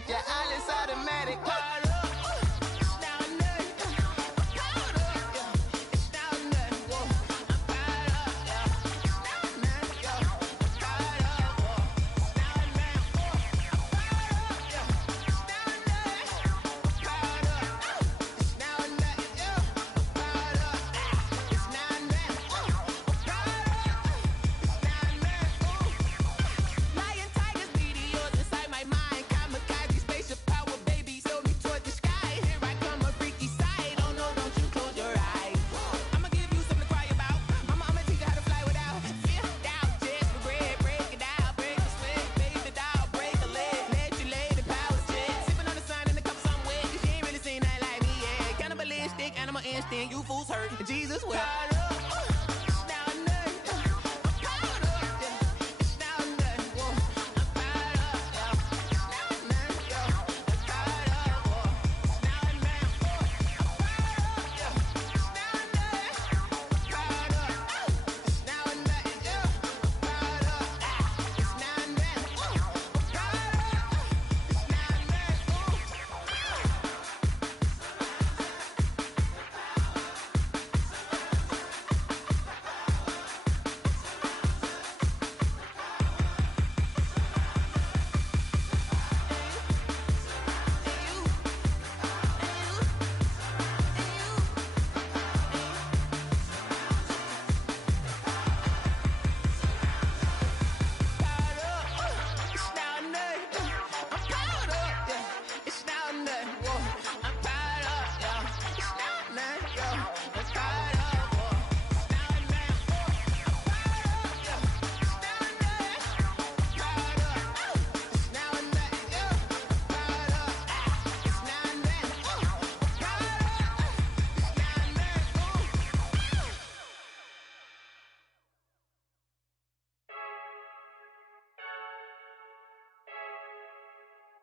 automatic, yeah, all is automatic. Instinct, you fools hurt. Jesus will.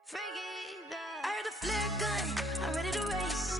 I heard the flare gun, I'm ready to race.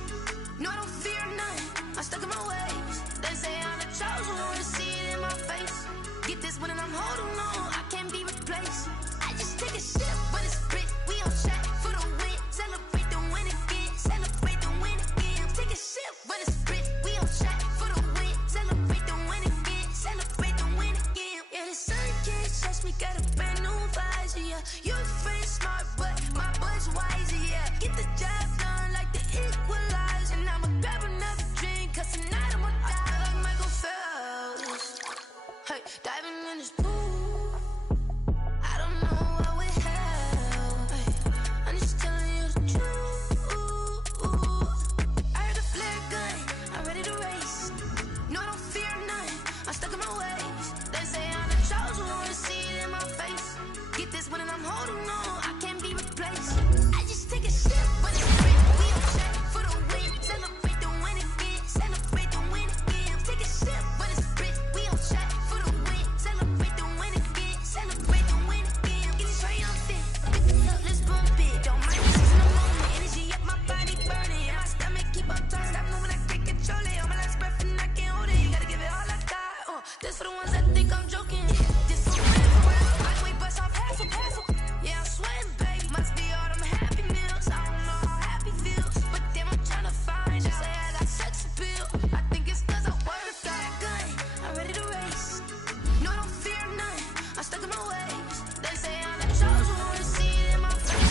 No, I don't fear none, I'm stuck in my ways. They say I'm the chosen one, see it in my face. Get this one and I'm holding on, I can't be replaced. I just take a sip, but it's spit, we on track for the win. Celebrate the win again, celebrate the win again. Take a sip, but it's spit, we on track for the win. Celebrate the win again, celebrate the win again. Yeah, the sun can't touch me, got a brand new visor, yeah. You friend smart, but my bud's wiser, yeah. Get the job done like the equalizer. And I'ma grab another drink, cause tonight I'ma die like Michael Phelps. Hey, diving in this pool, I don't know what would help. Hey, I'm just telling you the truth. I heard the flare gun, I'm ready to race. No, I don't fear none, I'm stuck in my ways. They say I'm the chosen one, see it in my face. Get this one and I'm holding on, I can't be replaced. I just take a sip, but it's spit, we on track for the win. Celebrate the win again, celebrate the win again. Take a sip, but it's spit, we on track for the win. Celebrate the win again, celebrate the win again. Get triumphant, get the hell, let's bump it. Don't mind me, she's in the moment, energy up my body burning. And my stomach keep on turning, stop moving, I can't control it. On my last breath and I can't hold it, you gotta give it all I got. This for the ones that think I'm joking. This for real, my way bust off half a pencil. Yeah, I'm sweating, babe, must be all them happy meals. I don't know how happy feels, but damn, I'm tryna find you. Say I got sex appeal, I think it's cause I work that gun. I'm ready to race, no, I don't fear none, I'm stuck in my ways. They say I'm the chosen one, see it in my face.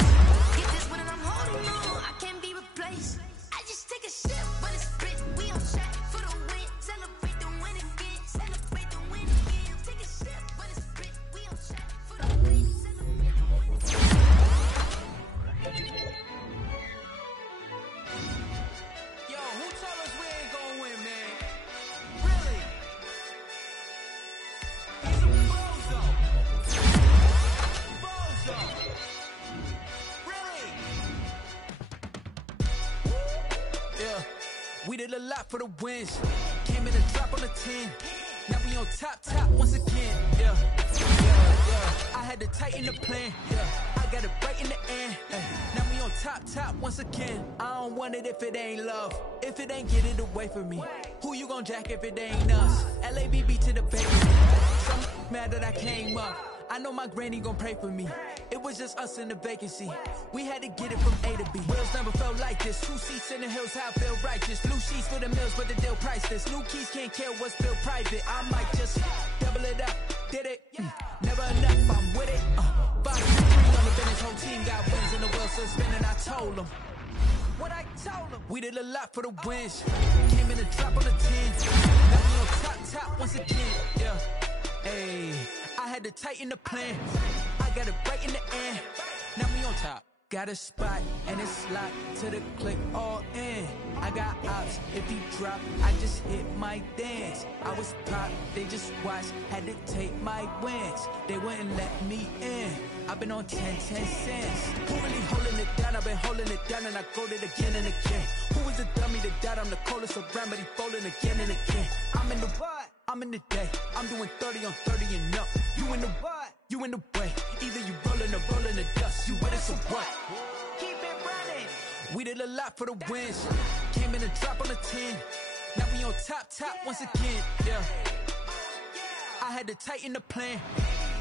Get this one and I'm holding on, I can't be replaced. I just take a sip, but it's spit, we on track for the win. Celebrate the win again, celebrate the win again. Take a sip, but it's spit, we on track for the win. Celebrate the win again. Yo, who told us we ain't gonna win, man? Really? He's a bozo. Bozo. Really? Yeah, we did a lot for the wins. Came in a drop on the 10. Now we on top once again. Yeah. I had to tighten the plan. Yeah, I got it right in the end. Now we on top once again. I don't want it if it ain't love. If it ain't, get it away from me. Who you gon' jack if it ain't us? LABB to the baby. Some mad that I came up. I know my granny gon' pray for me. It was was just us in the vacancy. We had to get it from A to B. Wheels never felt like this. 2 seats in the hills, how I feel righteous. Blue sheets for the mills, but the deal priceless. New keys can't care what's built private. I might just double it up, did it? Never enough, I'm with it. 5-3 on the bench, whole team got wins and the wheels still spinning. I told them what I told them. We did a lot for the wins. Came in a drop on the 10. Now we on top once again. Yeah. Hey, I had to tighten the plan. I got it right in the end. Now we on top. Got a spot and it's locked to the click all in. I got ops, if he drop, I just hit my dance. I was pop, they just watched, had to take my wins. They wouldn't let me in. I've been on 10 cents. Who really holding it down? I've been holding it down and I go it again and again. Who was the dummy that died? I'm the coldest around, but he falling again and again. I'm in the what? I'm in the day. I'm doing 30 on 30 and up. You in the what? You in the way. Either you rolling or rolling the dust. You with us or what? Keep it running. We did a lot for the wins. Came in a drop on the 10. Now we on top once again. Yeah. I had to tighten the plan.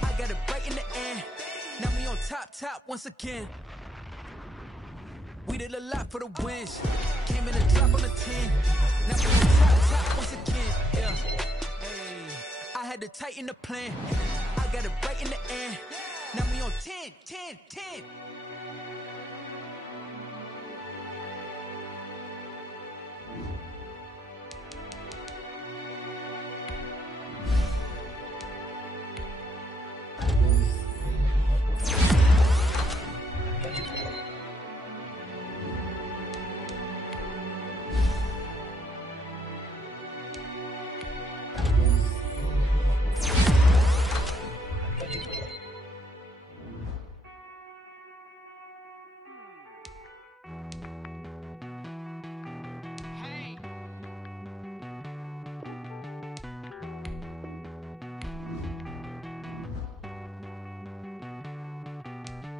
I got it right in the end. Now we on top once again. We did a lot for the wins. Came in a drop on the 10. Now we on top once again. Yeah. Hey, I had to tighten the plan. I got it right in the end. Now we on 10.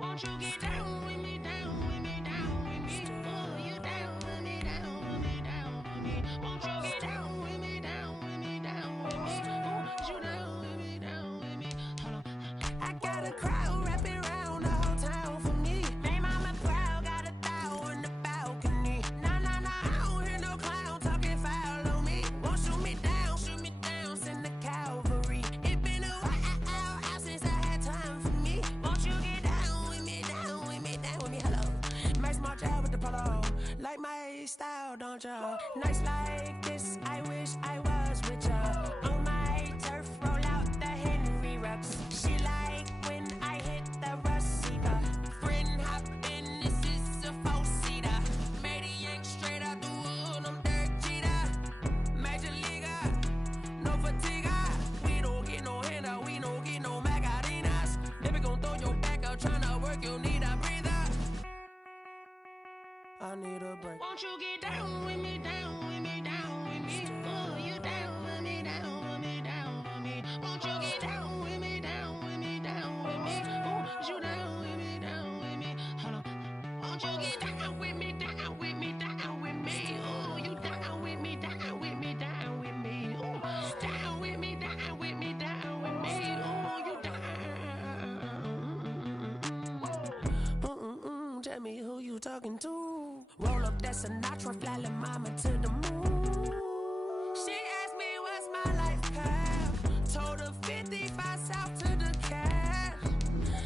Won't you get down with me, down with me, down with me? Oh, you down with me, down with me, down with me. Won't you get down with me, down with me, down with me? Oh, you down with me, down with me? Hold on. I got a crowd wrapping around the whole town for me. They mama proud, got a thou in the balcony. Nah, I don't hear no clown talking foul on me. Won't shoot me down, send the cavalry. It been a while since I had time for me. Won't you get down with me, down with me, down with me? Hello. Max March out with the polo. Like my style, don't ya? Nights like this, I wish I was with ya. On my turf, roll out the Henry Rux. She like when I hit the receiver. Friend hop in, this is a four-seater. Made a yank straight out the wood, I'm Derek Jeter. Major leaguer, no fatigue. We don't get no handout, we don't get no Macarinas. Never gon' throw your back out, tryna work, you need a breather. I need a break. Won't you get down with me, down with me, down with me? Oh, you down with me, down with me, down with me? Won't you get down with me, down with me, down with me? Oh, you down with me, down with me? Hold on. Won't you get down with me, down with me, down with me? Oh, you down with me, down with me, down with me? Oh, down with me, down with me, down with me? Oh, you down. Tell me who you talking to. Roll up that Sinatra, fly la mama to the moon. She asked me what's my life path. Told her 55 south to the cash.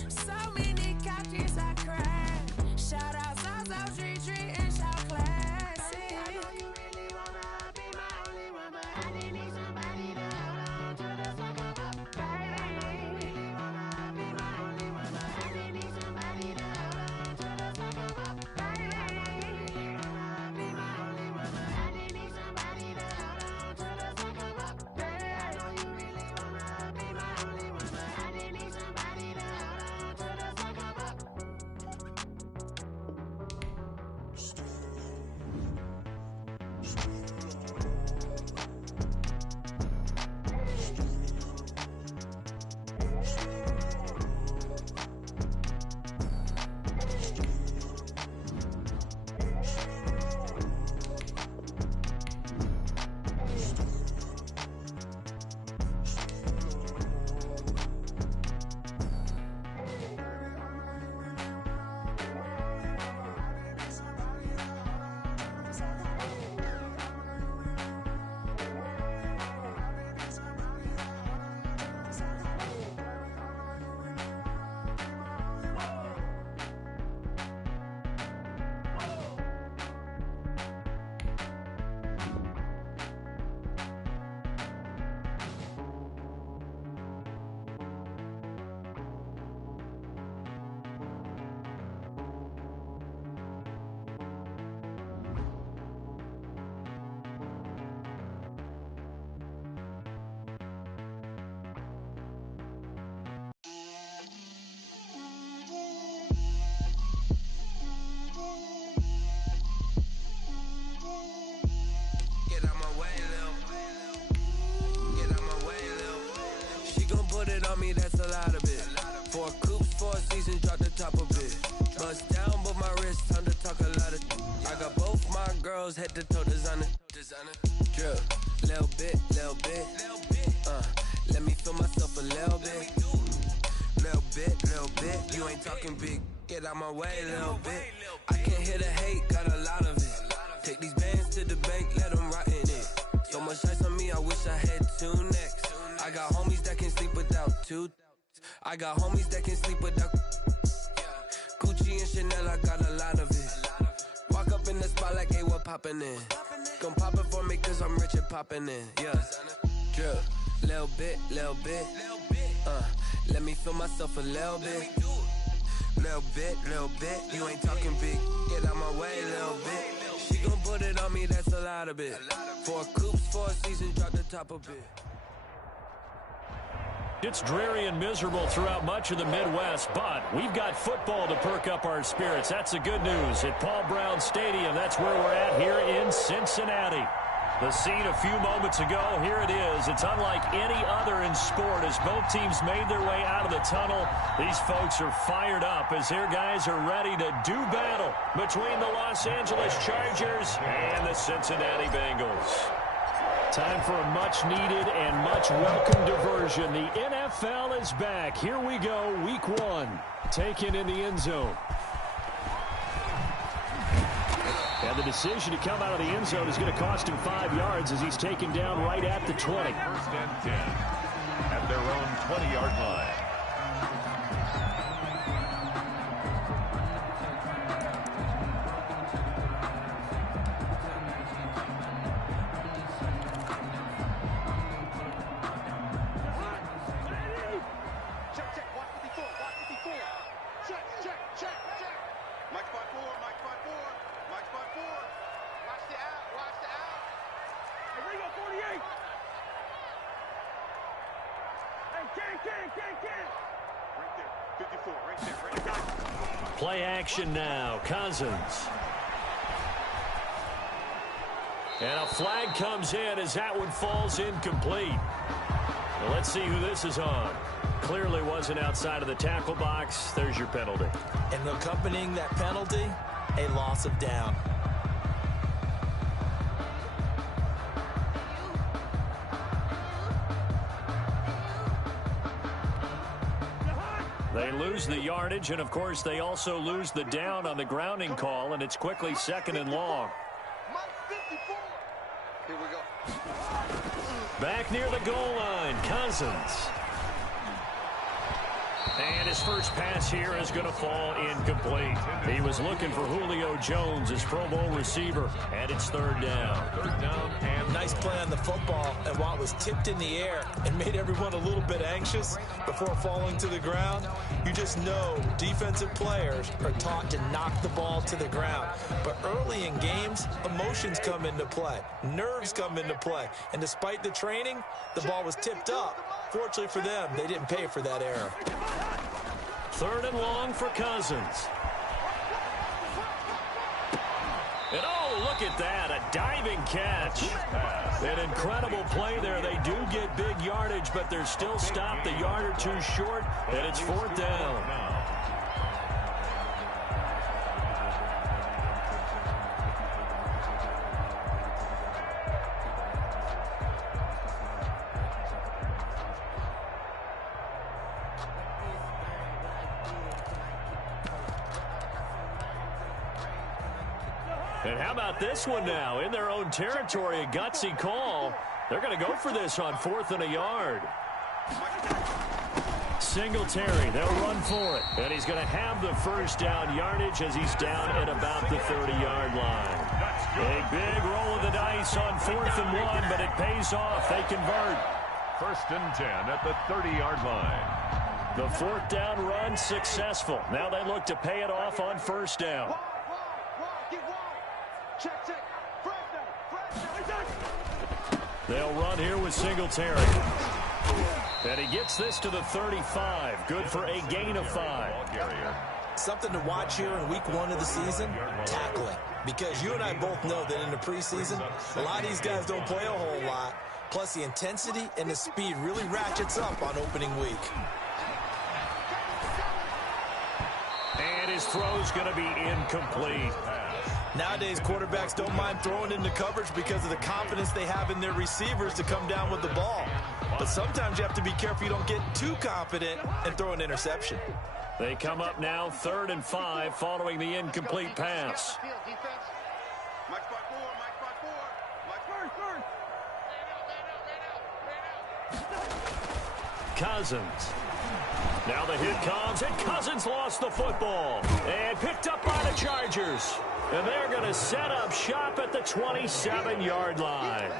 So many couches I cracked. Shout out South Street and shout classic. I know you really wanna be my only one, but I didn't need somebody to hold on to the sucker up. Baby, I know you really wanna be my only one, but I didn't need somebody to hold on to the sucker up. Baby, I know you really wanna be my only one, but I didn't me, that's a lot of it. 4 coops, 4 seasons, drop the top of it. Bust down, but my wrist, time to talk a lot of. I got both my girls, head to toe designer. Drip, little bit. Let me feel myself a little bit. Little bit. You ain't talking big, get out my way, little bit. I can't hear the hate, got a lot of it. Take these bands to the bank, let them rot in it. So much ice on me, I wish I had 2 necks. I got homies that can sleep without 2. I got homies that can sleep without Gucci and Chanel, I got a lot of it. Walk up in the spot like, hey, what poppin' in? Gon' pop it for me cause I'm rich and poppin' in, yeah. Drip, little bit. Let me feel myself a little bit. Little bit. You ain't talking big, get out my way, little bit. She gon' put it on me, that's a lot of it. 4 coops, 4 seasons, drop the top a bit. It's dreary and miserable throughout much of the Midwest, but we've got football to perk up our spirits. That's the good news. At Paul Brown Stadium, that's where we're at here in Cincinnati. The scene a few moments ago, here it is. It's unlike any other in sport as both teams made their way out of the tunnel. These folks are fired up as their guys are ready to do battle between the Los Angeles Chargers and the Cincinnati Bengals. Time for a much-needed and much-welcome diversion. The NFL is back. Here we go, Week 1. Taken in the end zone. And the decision to come out of the end zone is going to cost him 5 yards as he's taken down right at the 20. First and 10 at their own 20-yard line. Play action now. Cousins. And a flag comes in as that one falls incomplete. Well, let's see who this is on. Clearly wasn't outside of the tackle box. There's your penalty. And accompanying that penalty, a loss of down. They lose the yardage, and, of course, they also lose the down on the grounding call, and it's quickly 2nd and long. Here we go. Back near the goal line, Cousins. And his first pass here is going to fall incomplete. He was looking for Julio Jones, his Pro Bowl receiver, and it's 3rd down. 3rd down and nice play on the football, and while it was tipped in the air and made everyone a little bit anxious before falling to the ground, you just know defensive players are taught to knock the ball to the ground. But early in games, emotions come into play, nerves come into play, and despite the training, the ball was tipped up. Fortunately for them, they didn't pay for that error. 3rd and long for Cousins. And oh, look at that, a diving catch. An incredible play there. They do get big yardage, but they're still stopped a yard or two short, and it's 4th down. And how about this one now? In their own territory, a gutsy call. They're going to go for this on 4th and a yard. Singletary, they'll run for it. And he's going to have the first down yardage as he's down at about the 30-yard line. A big roll of the dice on 4th and 1, but it pays off. They convert. 1st and 10 at the 30-yard line. The 4th down run successful. Now they look to pay it off on 1st down. They'll run here with Singletary. And he gets this to the 35. Good for a gain of 5. Something to watch here in week 1 of the season, tackling. Because you and I both know that in the preseason, a lot of these guys don't play a whole lot. Plus, the intensity and the speed really ratchets up on opening week. his throw's going to be incomplete. Nowadays, quarterbacks don't mind throwing into coverage because of the confidence they have in their receivers to come down with the ball. But sometimes you have to be careful you don't get too confident and throw an interception. They come up now 3rd and 5 following the incomplete pass. Cousins. Now the hit comes, and Cousins lost the football. And picked up by the Chargers. And they're going to set up shop at the 27-yard line.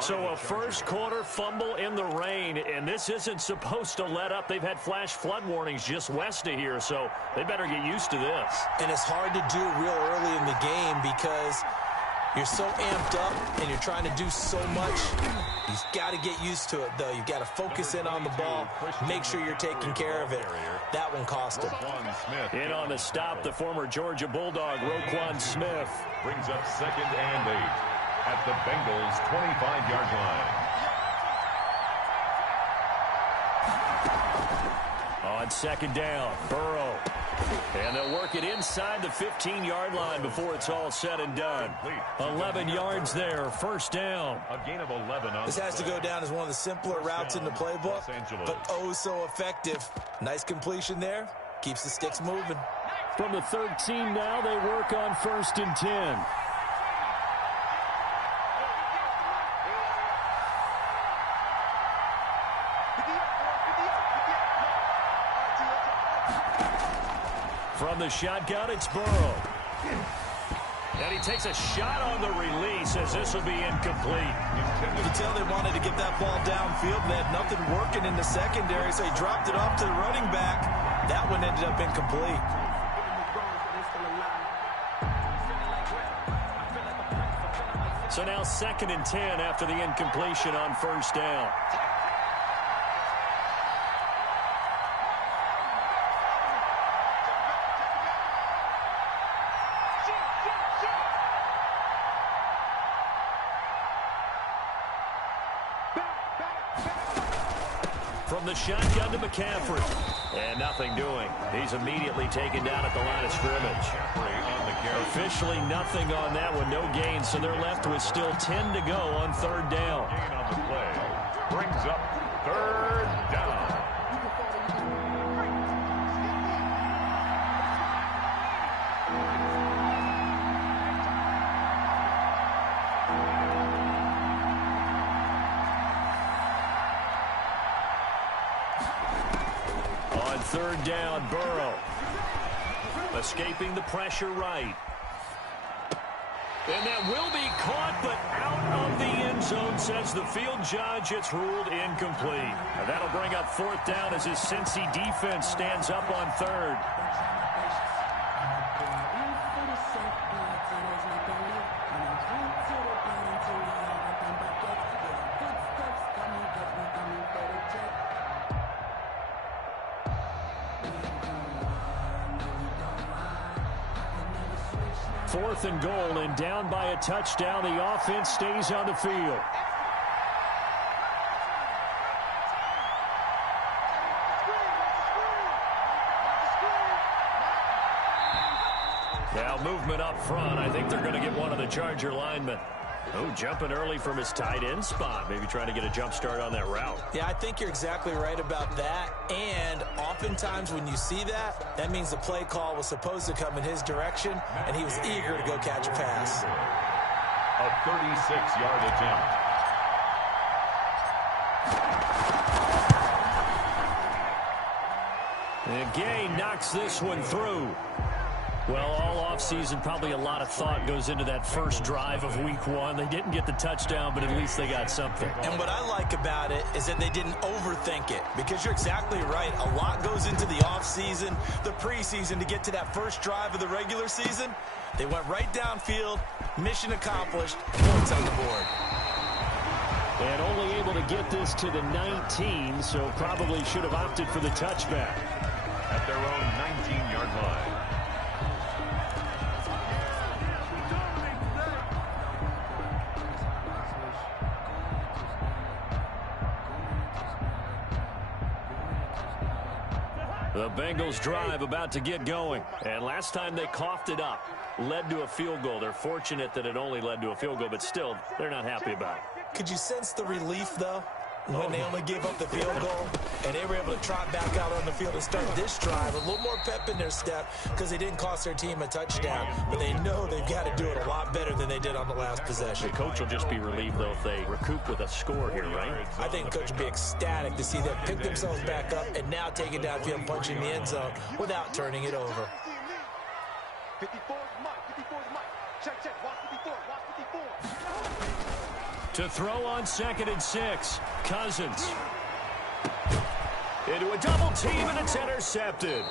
So a first quarter fumble in the rain, and this isn't supposed to let up. They've had flash flood warnings just west of here, so they better get used to this. And it's hard to do real early in the game because you're so amped up and you're trying to do so much. You've got to get used to it, though. You've got to focus in on the ball, make sure you're taking care of it. That one cost him. In on the stop, the former Georgia Bulldog, Roquan Smith. Brings up 2nd and 8 at the Bengals' 25-yard line. On 2nd down, Burrow. And they'll work it inside the 15-yard line before it's all said and done. 11 yards there, 1st down. A gain of 11 on this has to go down as one of the simpler routes in the playbook, but oh so effective. Nice completion there. Keeps the sticks moving. From the 13 now, they work on 1st and 10. From the shotgun, it's Burrow. And he takes a shot on the release as this will be incomplete. You can tell they wanted to get that ball downfield. They had nothing working in the secondary, so he dropped it off to the running back. That one ended up incomplete. So now 2nd and 10 after the incompletion on 1st down. From the shotgun to McCaffrey. And nothing doing. He's immediately taken down at the line of scrimmage. Officially nothing on that one. No gain. So they're left with still 10 to go on 3rd down. Gain on the play. Brings up 3rd down. On 3rd down, Burrow. Escaping the pressure right. And that will be caught, but out of the end zone, says the field judge. It's ruled incomplete. And that'll bring up 4th down as his Cincy defense stands up on 3rd. Fourth and goal, and down by a touchdown. The offense stays on the field. Now movement up front. I think they're going to get one of the Charger linemen. Oh, jumping early from his tight end spot. Maybe trying to get a jump start on that route. Yeah, I think you're exactly right about that. And oftentimes when you see that, that means the play call was supposed to come in his direction, and he was eager to go catch a pass. A 36-yard attempt. And Gay knocks this one through. Well, all offseason, probably a lot of thought goes into that first drive of week 1. They didn't get the touchdown, but at least they got something. And what I like about it is that they didn't overthink it, because you're exactly right. A lot goes into the offseason, the preseason, to get to that first drive of the regular season. They went right downfield, mission accomplished, points on the board. And only able to get this to the 19, so probably should have opted for the touchback. At their own 19-yard line. The Bengals drive about to get going. And last time they coughed it up, led to a field goal. They're fortunate that it only led to a field goal, but still, they're not happy about it. Could you sense the relief, though, when they only gave up the field goal and they were able to trot back out on the field and start this drive? A little more pep in their step because they didn't cost their team a touchdown, but they know they've got to do it a lot better than they did on the last possession. The coach will just be relieved, though, if they recoup with a score here, right? I think the coach will be ecstatic to see them pick themselves back up and now take it downfield, punching the end zone without turning it over. 54 is Mike. 54 is Mike. Check. Watch 54. Watch 54. To throw on 2nd and 6. Cousins. Into a double team, and it's intercepted.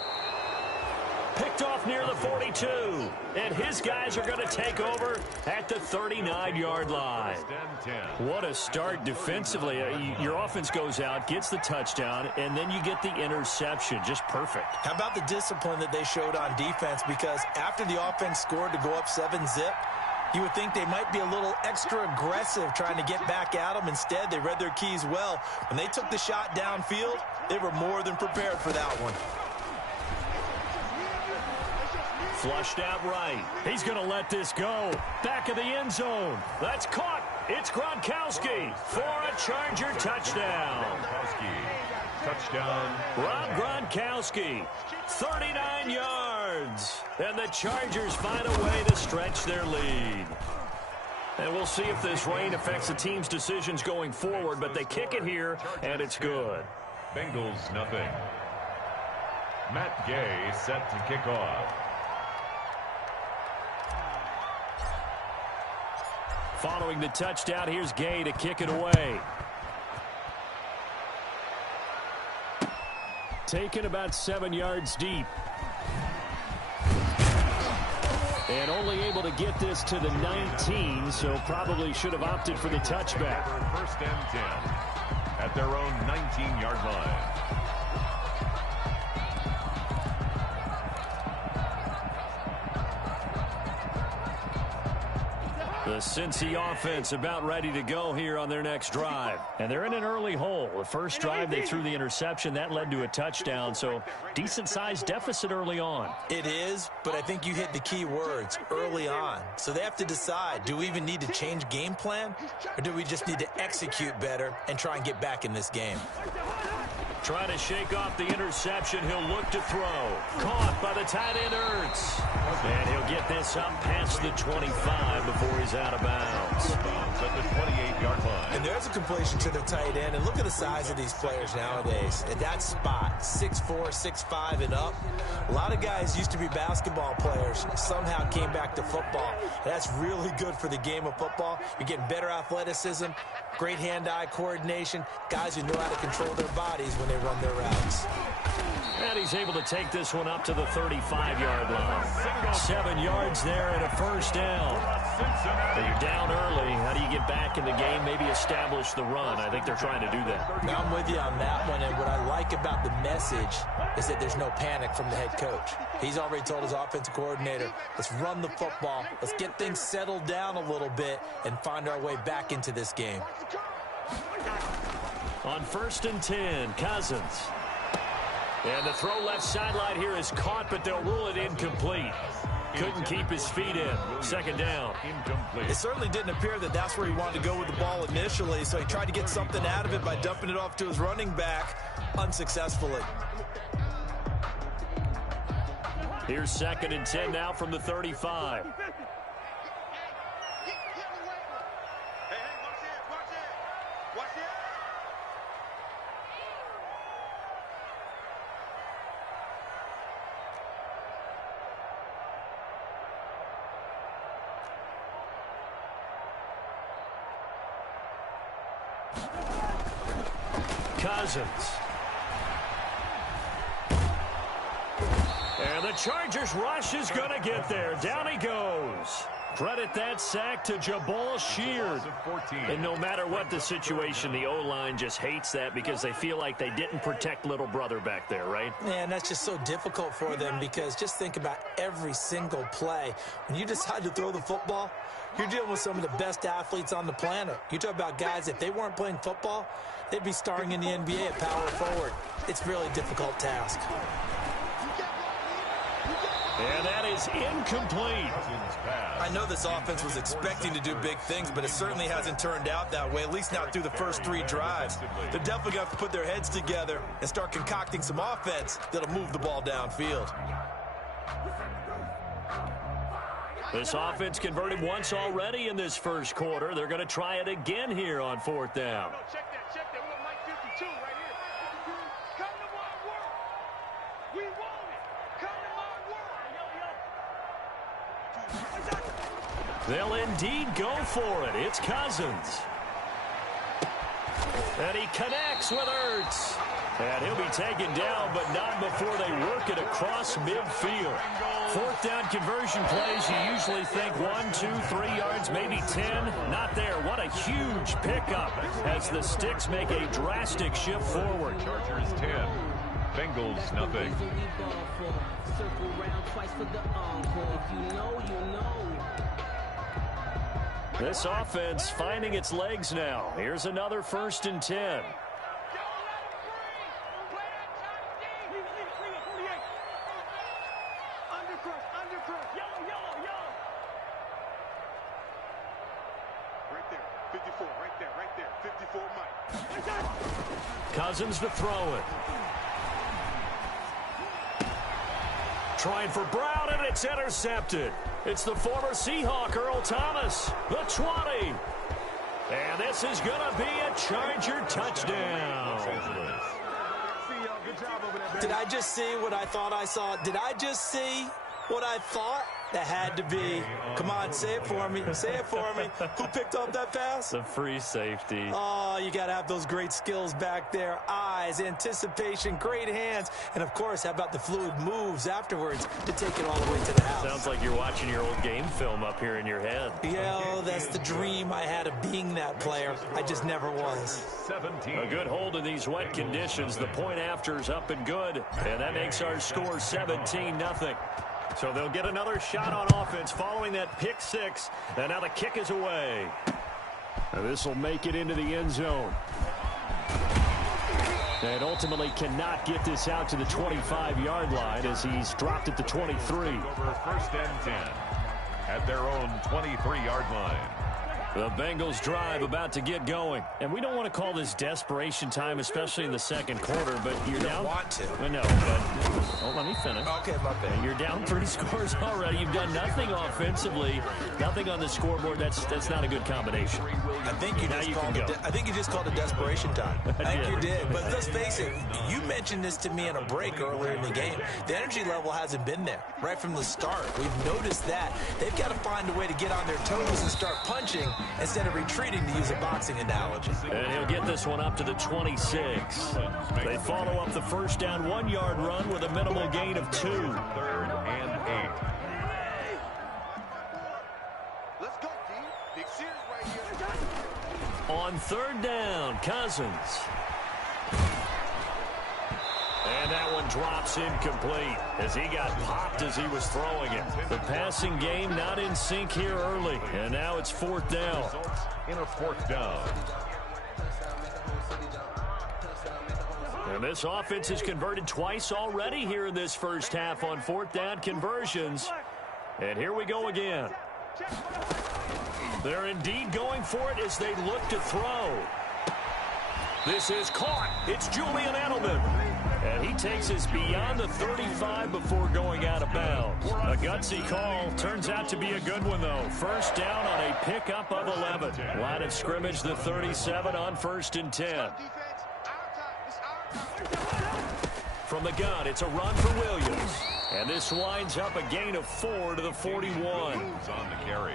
Picked off near the 42. And his guys are going to take over at the 39-yard line. What a start defensively. Your offense goes out, gets the touchdown, and then you get the interception. Just perfect. How about the discipline that they showed on defense? Because after the offense scored to go up 7-zip, you would think they might be a little extra aggressive trying to get back at them. Instead, they read their keys well. When they took the shot downfield, they were more than prepared for that one. Flushed out right. He's going to let this go. Back of the end zone. That's caught. It's Gronkowski for a Charger touchdown. Touchdown. Rob Gronkowski, 39 yards. And the Chargers find a way to stretch their lead. And we'll see if this rain affects the team's decisions going forward, but they kick it here, and it's good. Bengals nothing. Matt Gay set to kick off. Following the touchdown, here's Gay to kick it away. Taken about 7 yards deep. And only able to get this to the 19, so probably should have opted for the touchback. 1st and 10 at their own 19-yard line. The Cincy offense about ready to go here on their next drive. And they're in an early hole. The first drive, they threw the interception. That led to a touchdown, so decent-sized deficit early on. It is, but I think you hit the key words, early on. So they have to decide, do we even need to change game plan, or do we just need to execute better and try and get back in this game? Trying to shake off the interception. He'll look to throw. Caught by the tight end, Ertz. And he'll get this up past the 25 before he's out of bounds. At the 28-yard line. And there's a completion to the tight end. And look at the size of these players nowadays. At that spot, 6'4", 6'5", and up. A lot of guys used to be basketball players. Somehow came back to football. And that's really good for the game of football. You're getting better athleticism, great hand-eye coordination, guys who know how to control their bodies when they run their routes. And he's able to take this one up to the 35-yard line. 7 yards there and a first down. But you're down early. How do you get back in the game? Maybe establish the run. I think they're trying to do that. Now I'm with you on that one, and what I like about the message is that there's no panic from the head coach. He's already told his offensive coordinator, let's run the football, let's get things settled down a little bit and find our way back into this game. On 1st and 10, Cousins. And the throw left sideline here is caught, but they'll rule it incomplete. Couldn't keep his feet in. 2nd down. Incomplete. It certainly didn't appear that that's where he wanted to go with the ball initially, so he tried to get something out of it by dumping it off to his running back unsuccessfully. Here's 2nd and 10 now from the 35. Cousins. And the Chargers rush is going to get there. Down he goes. Credit that sack to Jabal Sheard. And no matter what the situation, the O-line just hates that because they feel like they didn't protect little brother back there, right? Man, that's just so difficult for them because just think about every single play. When you decide to throw the football, you're dealing with some of the best athletes on the planet. You talk about guys, if they weren't playing football, they'd be starring in the NBA at power forward. It's a really difficult task. And that is incomplete. I know this offense was expecting to do big things, but it certainly hasn't turned out that way, at least not through the first 3 drives. They're definitely going to have to put their heads together and start concocting some offense that'll move the ball downfield. This offense converted once already in this first quarter. They're going to try it again here on 4th down. Check that. We're Mike 52 right here. Come to my work. We want it. Come to my work. They'll indeed go for it. It's Cousins. And he connects with Ertz. And he'll be taken down, but not before they work it across midfield. 4th down conversion plays, you usually think 1, 2, 3 yards, maybe 10. Not there. What a huge pickup as the Sticks make a drastic shift forward. Chargers 10, Bengals nothing. This offense finding its legs now. Here's another 1st and 10. Cousins to throw it. Trying for Brown, and it's intercepted. It's the former Seahawk, Earl Thomas, the 20. And this is going to be a Charger touchdown. Did I just see what I thought I saw? Did I just see what I thought? That had to be. Come on, say it for me. Say it for me. Who picked up that pass? The free safety. Oh, you got to have those great skills back there. Eyes, anticipation, great hands. And, of course, how about the fluid moves afterwards to take it all the way to the house? Sounds like you're watching your old game film up here in your head. Yeah, that's the dream I had of being that player. I just never was. 17. A good hold in these wet conditions. The point after is up and good. And that makes our score 17-0. So they'll get another shot on offense following that pick 6. And now the kick is away. This will make it into the end zone. And ultimately cannot get this out to the 25-yard line as he's dropped at the 23. Over 1st and 10 at their own 23-yard line. The Bengals drive about to get going. And we don't want to call this desperation time, especially in the second quarter, but you're down. Want to. I know, but let me finish. Okay, my bad. You're down 3 scores already. You've done nothing offensively, nothing on the scoreboard. That's not a good combination. I think you just called it desperation time. I think you did. But let's face it, you mentioned this to me in a break earlier in the game. The energy level hasn't been there right from the start. We've noticed that. They've got to find a way to get on their toes and start punching instead of retreating, to use a boxing analogy. And he'll get this one up to the 26. They follow up the first down 1-yard run with a minimal gain of 2. 3rd and 8. Let's go, D. Big series right here. On 3rd down, Cousins. And that one drops incomplete as he got popped as he was throwing it. The passing game not in sync here early. And now it's 4th down. Results in a 4th down. And this offense has converted twice already here in this first half on 4th down conversions. And here we go again. They're indeed going for it as they look to throw. This is caught. It's Julian Edelman. And he takes us beyond the 35 before going out of bounds. A gutsy call. Turns out to be a good one, though. First down on a pickup of 11. Line of scrimmage, the 37 on 1st and 10. From the gun, it's a run for Williams. And this winds up a gain of 4 to the 41. On the carry.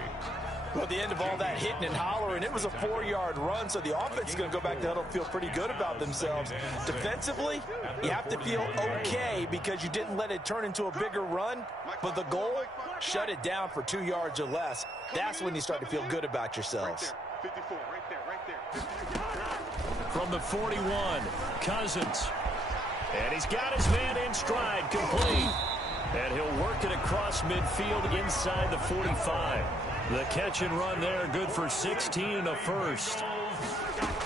Well, at the end of all that hitting and hollering, it was a 4-yard run, so the offense is going to go back to huddle and feel pretty good about themselves. Defensively, you have to feel okay because you didn't let it turn into a bigger run, but the goal, shut it down for 2 yards or less. That's when you start to feel good about yourselves. 54, right there. From the 41, Cousins. And he's got his man in stride, complete. And he'll work it across midfield inside the 45. The catch and run there, good for 16 and a first.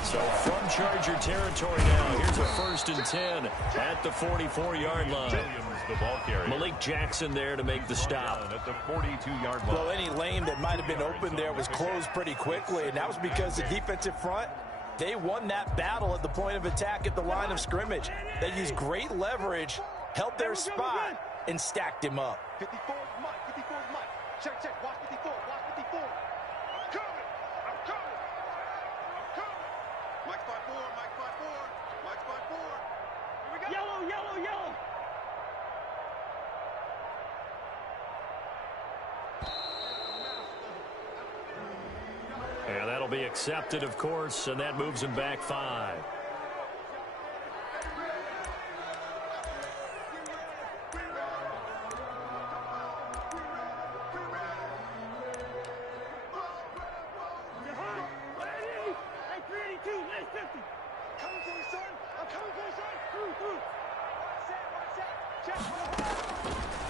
So from Charger territory now, here's a 1st and 10 at the 44-yard line. Williams, the ball carrier. Malik Jackson there to make the stop. At the 42-yard line. Well, any lane that might have been open there was closed pretty quickly, and that was because the defensive front, they won that battle at the point of attack at the line of scrimmage. They used great leverage, held their spot, and stacked him up. 54 is Mike. 54 is Mike. Check, check. Watch 54. Watch 54. I'm coming. I'm coming. I'm coming. Mike 5-4. Mike 5-4. Mike 5-4. Here we go. Yellow, yellow, yellow. And that'll be accepted, of course, and that moves him back 5.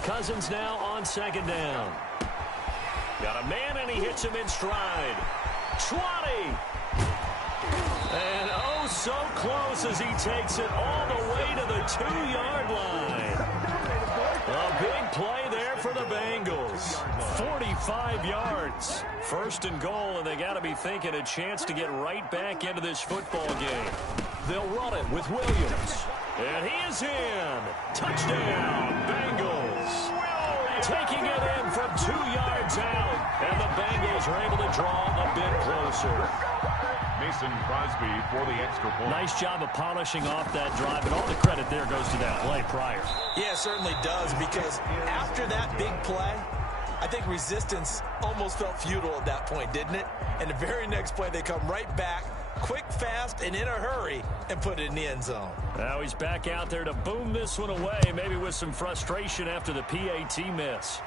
Cousins now on 2nd down. Got a man, and he hits him in stride. 20. And oh, so close as he takes it all the way to the 2-yard line. A big play there for the Bengals. 45 yards. 1st and goal, and they got to be thinking a chance to get right back into this football game. They'll run it with Williams. And he is in. Touchdown, Bengals. Taking it in from 2 yards out. And the Bengals are able to draw a bit closer. Mason Crosby for the extra point. Nice job of polishing off that drive, and all the credit there goes to that play prior. Yeah, it certainly does, because after that big play, I think resistance almost felt futile at that point, didn't it? And the very next play, they come right back, quick, fast, and in a hurry, and put it in the end zone. Now he's back out there to boom this one away, maybe with some frustration after the PAT miss.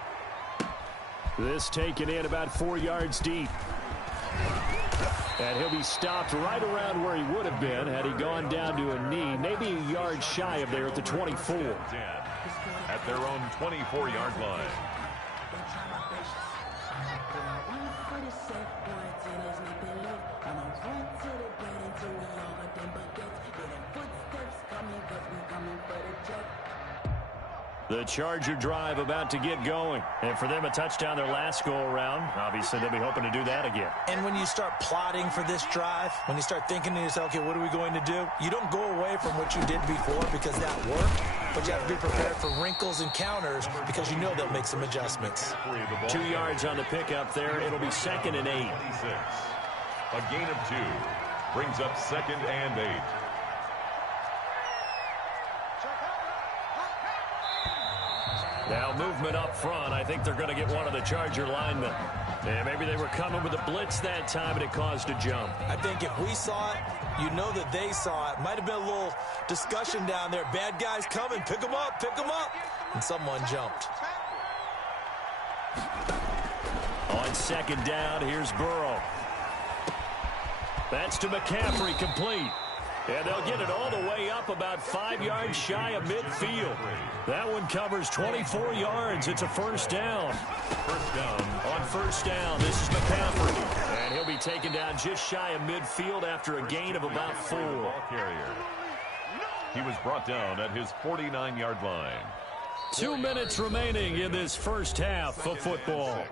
This taken in about 4 yards deep. And he'll be stopped right around where he would have been had he gone down to a knee, maybe a yard shy of there at the 24. At their own 24-yard line. The Charger drive about to get going. And for them, a touchdown their last go-around. Obviously, they'll be hoping to do that again. And when you start plotting for this drive, when you start thinking to yourself, okay, what are we going to do? You don't go away from what you did before because that worked. But you have to be prepared for wrinkles and counters because you know they'll make some adjustments. 2 yards on the pickup there. It'll be 2nd and 8. A gain of 2 brings up 2nd and 8. Now movement up front. I think they're going to get one of the Charger linemen. And maybe they were coming with a blitz that time, and it caused a jump. I think if we saw it, you know that they saw it. Might have been a little discussion down there. Bad guys coming. Pick them up. Pick them up. And someone jumped. On 2nd down, here's Burrow. That's to McCaffrey, complete. And they'll get it all the way up about 5 yards shy of midfield. That one covers 24 yards. It's a 1st down. First down. On 1st down, this is McCaffrey. And he'll be taken down just shy of midfield after a gain of about 4. Ball carrier. He was brought down at his 49-yard line. 2 minutes remaining in this first half of football.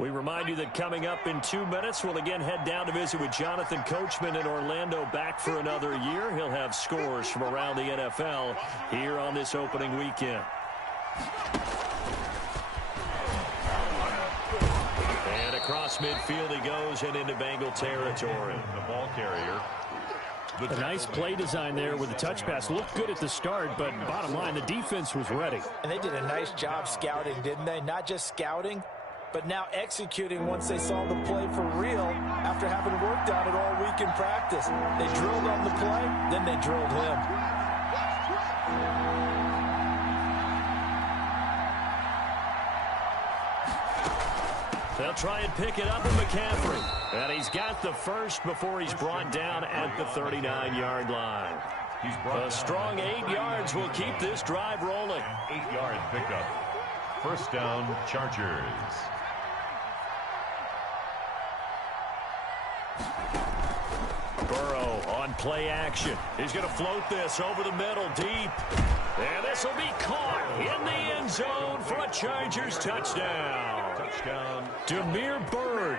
We remind you that coming up in 2 minutes, we'll again head down to visit with Jonathan Coachman in Orlando, back for another year. He'll have scores from around the NFL here on this opening weekend. And across midfield he goes and into Bengal territory. The ball carrier. A nice play design there with the touch pass. Looked good at the start, but bottom line, the defense was ready. And they did a nice job scouting, didn't they? Not just scouting, but now executing once they saw the play for real after having worked on it all week in practice. They drilled on the play, then they drilled him. They'll try and pick it up with McCaffrey. And he's got the first before he's brought down at the 39-yard line. A strong 8 yards will keep this drive rolling. 8-yard pickup. First down, Chargers. Burrow on play action. He's going to float this over the middle deep. And this will be caught in the end zone for a Chargers touchdown. Demir Bird,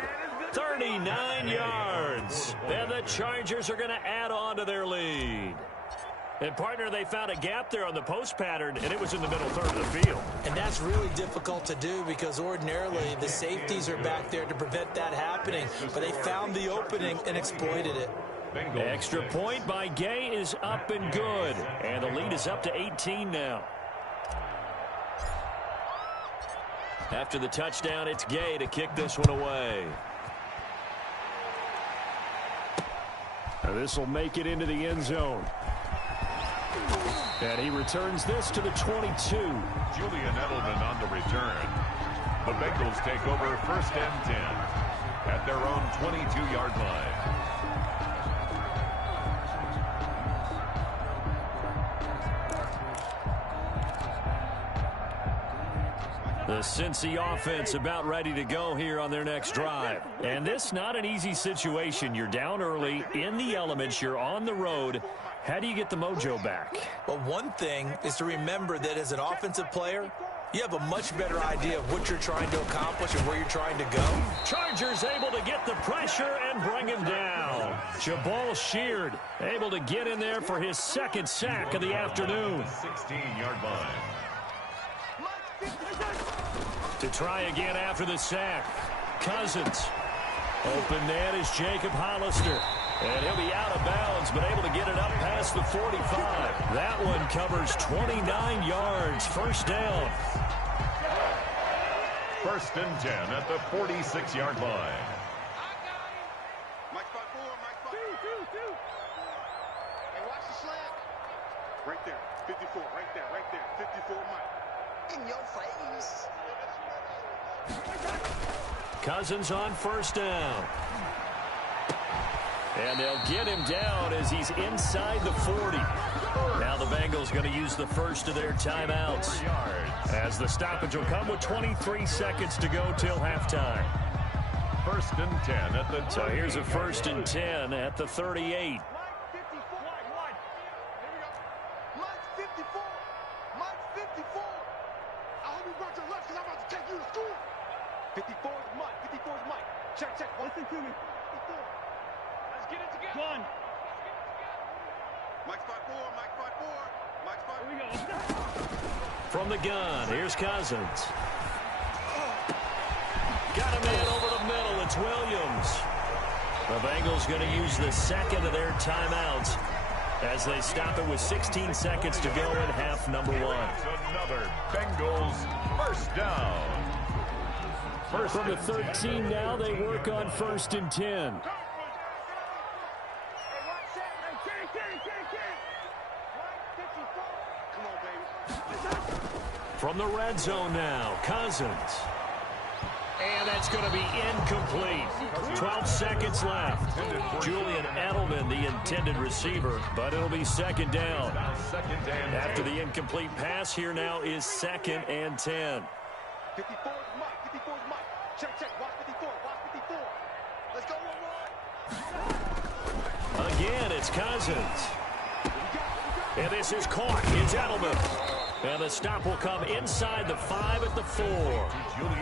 39 yards. And the Chargers are going to add on to their lead. And, partner, they found a gap there on the post pattern, and it was in the middle third of the field. And that's really difficult to do because ordinarily the safeties are back there to prevent that happening. But they found the opening and exploited it. Extra point by Gay is up and good. And the lead is up to 18 now. After the touchdown, it's Gay to kick this one away. This will make it into the end zone. And he returns this to the 22. Julian Edelman on the return. The Bengals take over 1st and 10 at their own 22-yard line. The Cincy offense about ready to go here on their next drive. And this not an easy situation. You're down early, in the elements, you're on the road. How do you get the mojo back? Well, one thing is to remember that as an offensive player, you have a much better idea of what you're trying to accomplish and where you're trying to go. Chargers able to get the pressure and bring him down. Jabal Sheard able to get in there for his second sack of the afternoon. 16-yard line. To try again after the sack. Cousins. Open net is Jacob Hollister. And he'll be out of bounds, but able to get it up past the 45. That one covers 29 yards. First down. 1st and 10 at the 46-yard line. Mike spot 4, Mike spot 2. Hey, watch the slant. Right there, 54, right there, 54 Mike. In your face. Cousins on first down. And they'll get him down as he's inside the 40. Now the Bengals going to use the first of their timeouts, as the stoppage will come with 23 seconds to go till halftime. 1st and 10 at the 38. So here's a 1st and 10 at the 38. Mike 54. Mike 54. I hope you brought your lunch because I'm about to take you to school. 54 is Mike. 54 is Mike. Check. Listen to me. 54. Let's get it together. One. Mike spot 4. Mike spot 4. Mike spot 4. Here we go. From the gun, here's Cousins. Got a man over the middle. It's Williams. The Bengals going to use the second of their timeouts as they stop it with 16 seconds to go in half number 1. Another Bengals first down. From the 13 now, they work on 1st and 10. From the red zone now, Cousins. And that's going to be incomplete. 12 seconds left. Julian Edelman, the intended receiver, but it'll be second down. After the incomplete pass, here now is 2nd and 10. 54 is Mike. 54 is Mike. Check. Watch 54. Watch 54. Let's go, 1-1. Again, it's Cousins. And this is caught. It's Edelman. And the stop will come inside the 5 at the 4.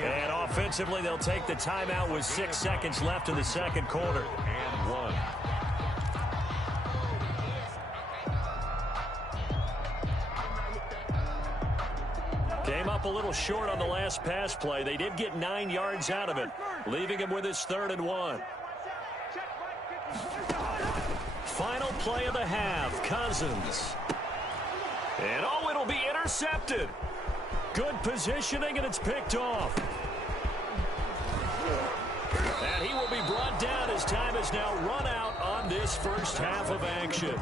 And offensively, they'll take the timeout with 6 seconds left in the second quarter. And 1. Came up a little short on the last pass play. They did get 9 yards out of it, leaving him with his 3rd and 1. Final play of the half, Cousins. And oh, it'll be intercepted. Good positioning, and it's picked off. And he will be brought down as time has now run out on this first half of action.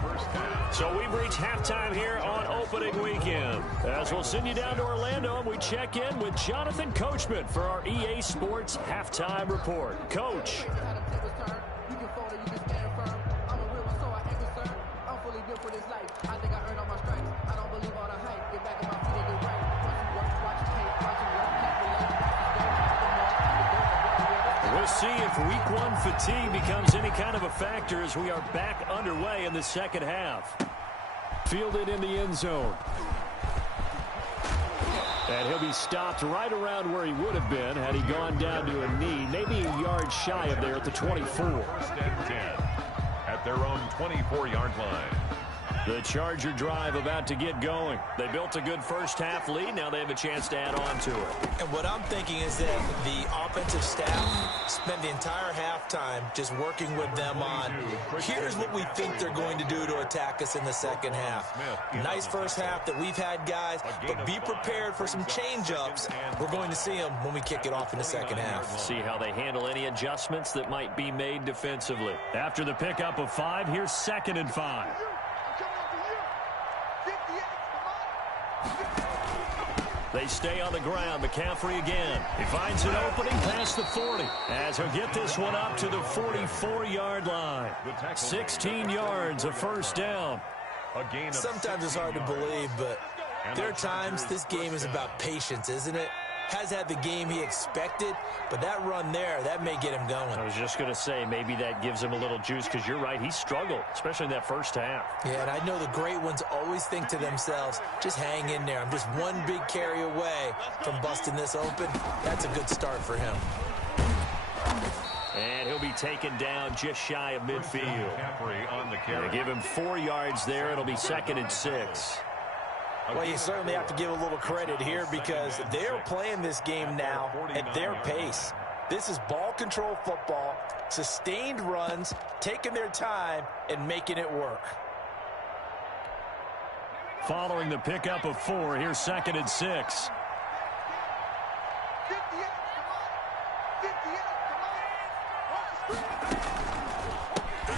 So we've reached halftime here on opening weekend. As we'll send you down to Orlando, and we check in with Jonathan Coachman for our EA Sports Halftime Report. Coach. see if week one fatigue becomes any kind of a factor as we are back underway in the second half. Fielded in the end zone. And he'll be stopped right around where he would have been had he gone down to a knee, maybe a yard shy of there at the 24. First and 10 at their own 24-yard line. The Charger drive about to get going. They built a good first half lead. Now they have a chance to add on to it. And what I'm thinking is that the offensive staff spent the entire halftime just working with them on, here's what we think they're going to do to attack us in the second half. Nice first half that we've had, guys, but be prepared for some change-ups. We're going to see them when we kick it off in the second half. See how they handle any adjustments that might be made defensively. After the pickup of 5, here's 2nd and 5. They stay on the ground. McCaffrey again. He finds an opening past the 40 as he'll get this one up to the 44-yard line. 16 yards, a first down. Sometimes it's hard to believe, but there are times this game is about patience, isn't it? Has had the game he expected, but that run there, that may get him going. I was just going to say, maybe that gives him a little juice, because you're right, he struggled, especially in that first half. Yeah, and I know the great ones always think to themselves, just hang in there. I'm just one big carry away from busting this open. That's a good start for him. And he'll be taken down just shy of midfield. They give him 4 yards there. It'll be 2nd and 6. Well, you certainly have to give a little credit here because they're playing this game now at their pace. This is ball control football, sustained runs, taking their time, and making it work. Following the pickup of 4, here's 2nd and 6.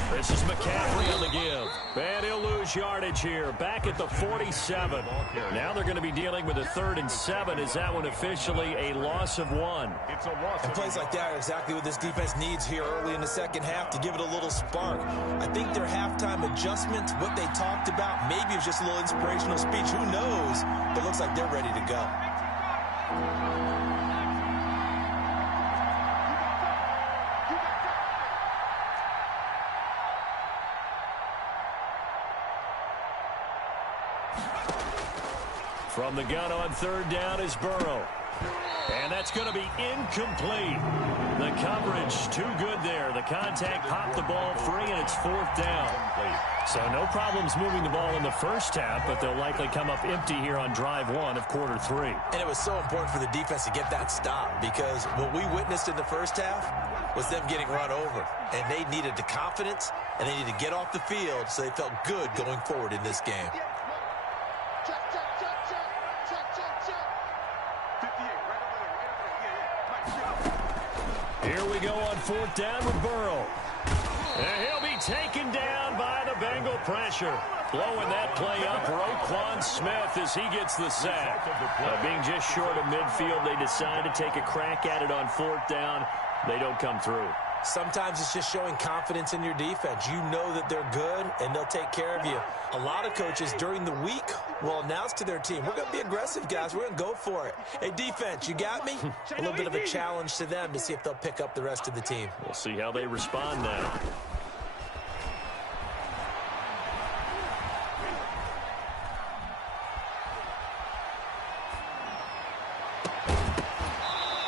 This is McCaffrey on the give. And he'll lose yardage here. Back at the 47. Now they're going to be dealing with a 3rd and 7. Is that one officially a loss of 1? And plays like that are exactly what this defense needs here early in the second half to give it a little spark. I think their halftime adjustments, what they talked about, maybe it was just a little inspirational speech. Who knows? But it looks like they're ready to go. From the gun on 3rd down is Burrow. And that's going to be incomplete. The coverage too good there. The contact popped the ball free, and it's 4th down. So no problems moving the ball in the first half, but they'll likely come up empty here on drive 1 of quarter 3. And it was so important for the defense to get that stop because what we witnessed in the first half was them getting run over. And they needed the confidence, and they needed to get off the field so they felt good going forward in this game. Here we go on 4th down with Burrow. And he'll be taken down by the Bengal pressure. Blowing that play up, Roquan Smith as he gets the sack. Being just short of midfield, they decide to take a crack at it on 4th down. They don't come through. Sometimes it's just showing confidence in your defense. You know that they're good, and they'll take care of you. A lot of coaches during the week will announce to their team, we're going to be aggressive, guys. We're going to go for it. Hey, defense, you got me? A little bit of a challenge to them to see if they'll pick up the rest of the team. We'll see how they respond now.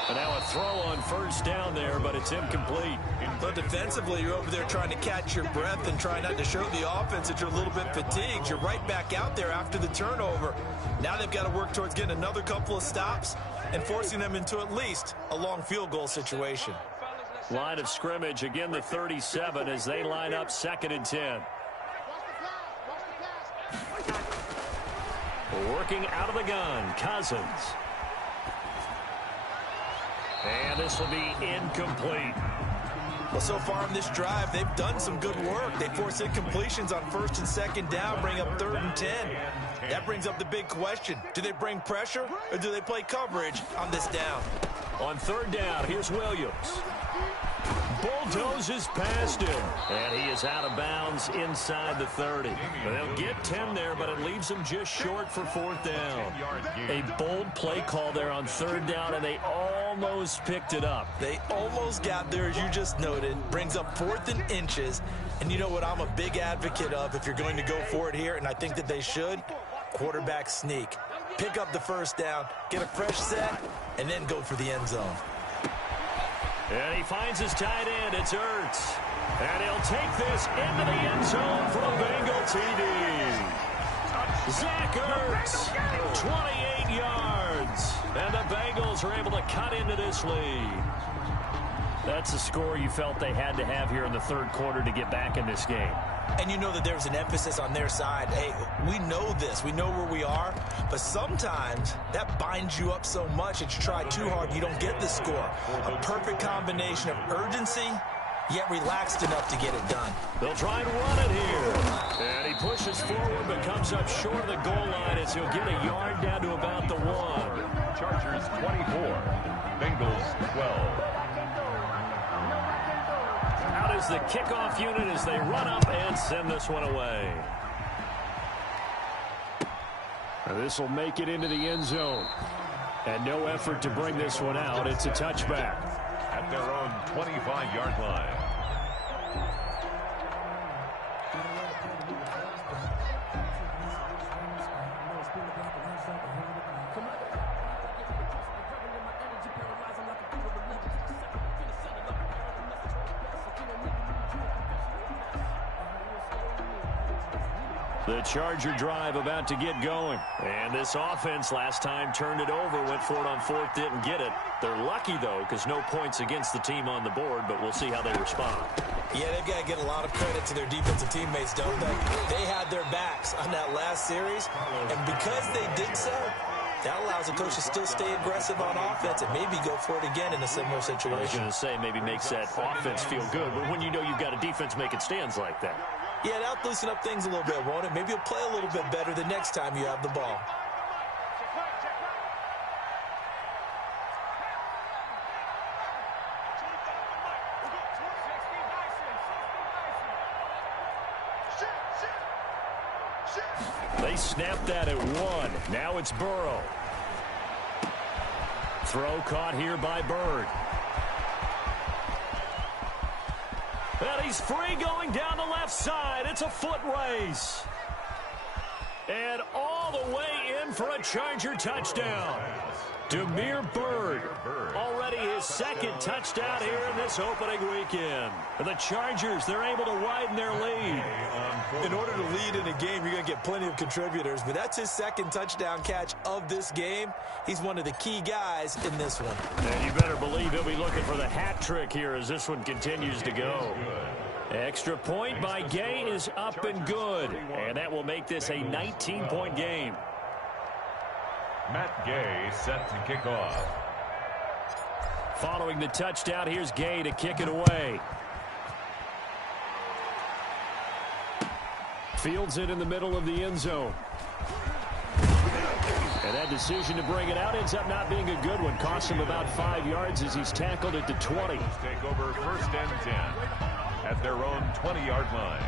And now a throw on 1st down there, but it's incomplete. But defensively, you're over there trying to catch your breath and try not to show the offense that you're a little bit fatigued. You're right back out there after the turnover. Now they've got to work towards getting another couple of stops and forcing them into at least a long field goal situation. Line of scrimmage, again the 37 as they line up 2nd and 10. Working out of the gun, Cousins. And this will be incomplete. Well, so far in this drive, they've done some good work. They force incompletions on 1st and 2nd down, bring up 3rd and 10. That brings up the big question. Do they bring pressure or do they play coverage on this down? On 3rd down, here's Williams. Bulldozes past him. And he is out of bounds inside the 30. They'll get 10 there, but it leaves them just short for 4th down. A bold play call there on 3rd down, and they almost picked it up. They almost got there, as you just noted. Brings up 4th and inches. And you know what I'm a big advocate of if you're going to go for it here, and I think that they should? Quarterback sneak. Pick up the first down, get a fresh set, and then go for the end zone. And he finds his tight end. It's Ertz. And he'll take this into the end zone for a Bengal TD. Zach Ertz, 28 yards. And the Bengals are able to cut into this lead. That's a score you felt they had to have here in the third quarter to get back in this game. And you know that there's an emphasis on their side. Hey, we know this. We know where we are. But sometimes that binds you up so much that you try too hard, you don't get the score. A perfect combination of urgency, yet relaxed enough to get it done. They'll try and run it here. And he pushes forward but comes up short of the goal line as he'll get a yard down to about the 1. Chargers 24, Bengals 12. Out is the kickoff unit as they run up and send this one away. And this will make it into the end zone. And no effort to bring this one out. It's a touchback. At their own 25-yard line. The Charger drive about to get going. And this offense last time turned it over, went for it on 4th, didn't get it. They're lucky, though, because no points against the team on the board, but we'll see how they respond. Yeah, they've got to get a lot of credit to their defensive teammates, don't they? They had their backs on that last series, and because they did so, that allows the coach to still stay aggressive on offense and maybe go for it again in a similar situation. I was going to say maybe makes that offense feel good, but when you know you've got a defense making stands like that. Yeah, that'll loosen up things a little bit, won't it? Maybe you'll play a little bit better the next time you have the ball. They snapped that at 1. Now it's Burrow. Throw caught here by Bird. And he's free going down the left side. It's a foot race. And all the way in for a Charger touchdown. Demir Bird, already his second touchdown here in this opening weekend. And the Chargers, they're able to widen their lead. In order to lead in a game, you're going to get plenty of contributors, but that's his second touchdown catch of this game. He's one of the key guys in this one. And you better believe he'll be looking for the hat trick here as this one continues to go. Extra point by Gay is up and good. And that will make this a 19-point game. Matt Gay set to kick off. Following the touchdown, here's Gay to kick it away. Fields it in the middle of the end zone. And that decision to bring it out ends up not being a good one. Cost him about 5 yards as he's tackled at the 20. Take over 1st and 10 at their own 20-yard line.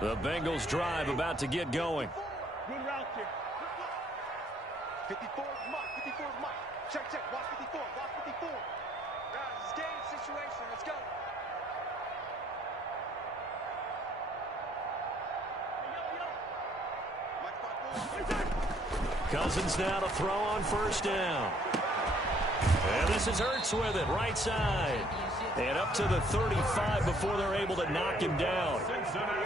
The Bengals drive about to get going. Good route here. 54 Mike, 54 Mike. Check, watch 54, watch 54. Guys, it's game situation, let's go. Cousins now to throw on 1st down. And this is Ertz with it, right side. And up to the 35 before they're able to knock him down.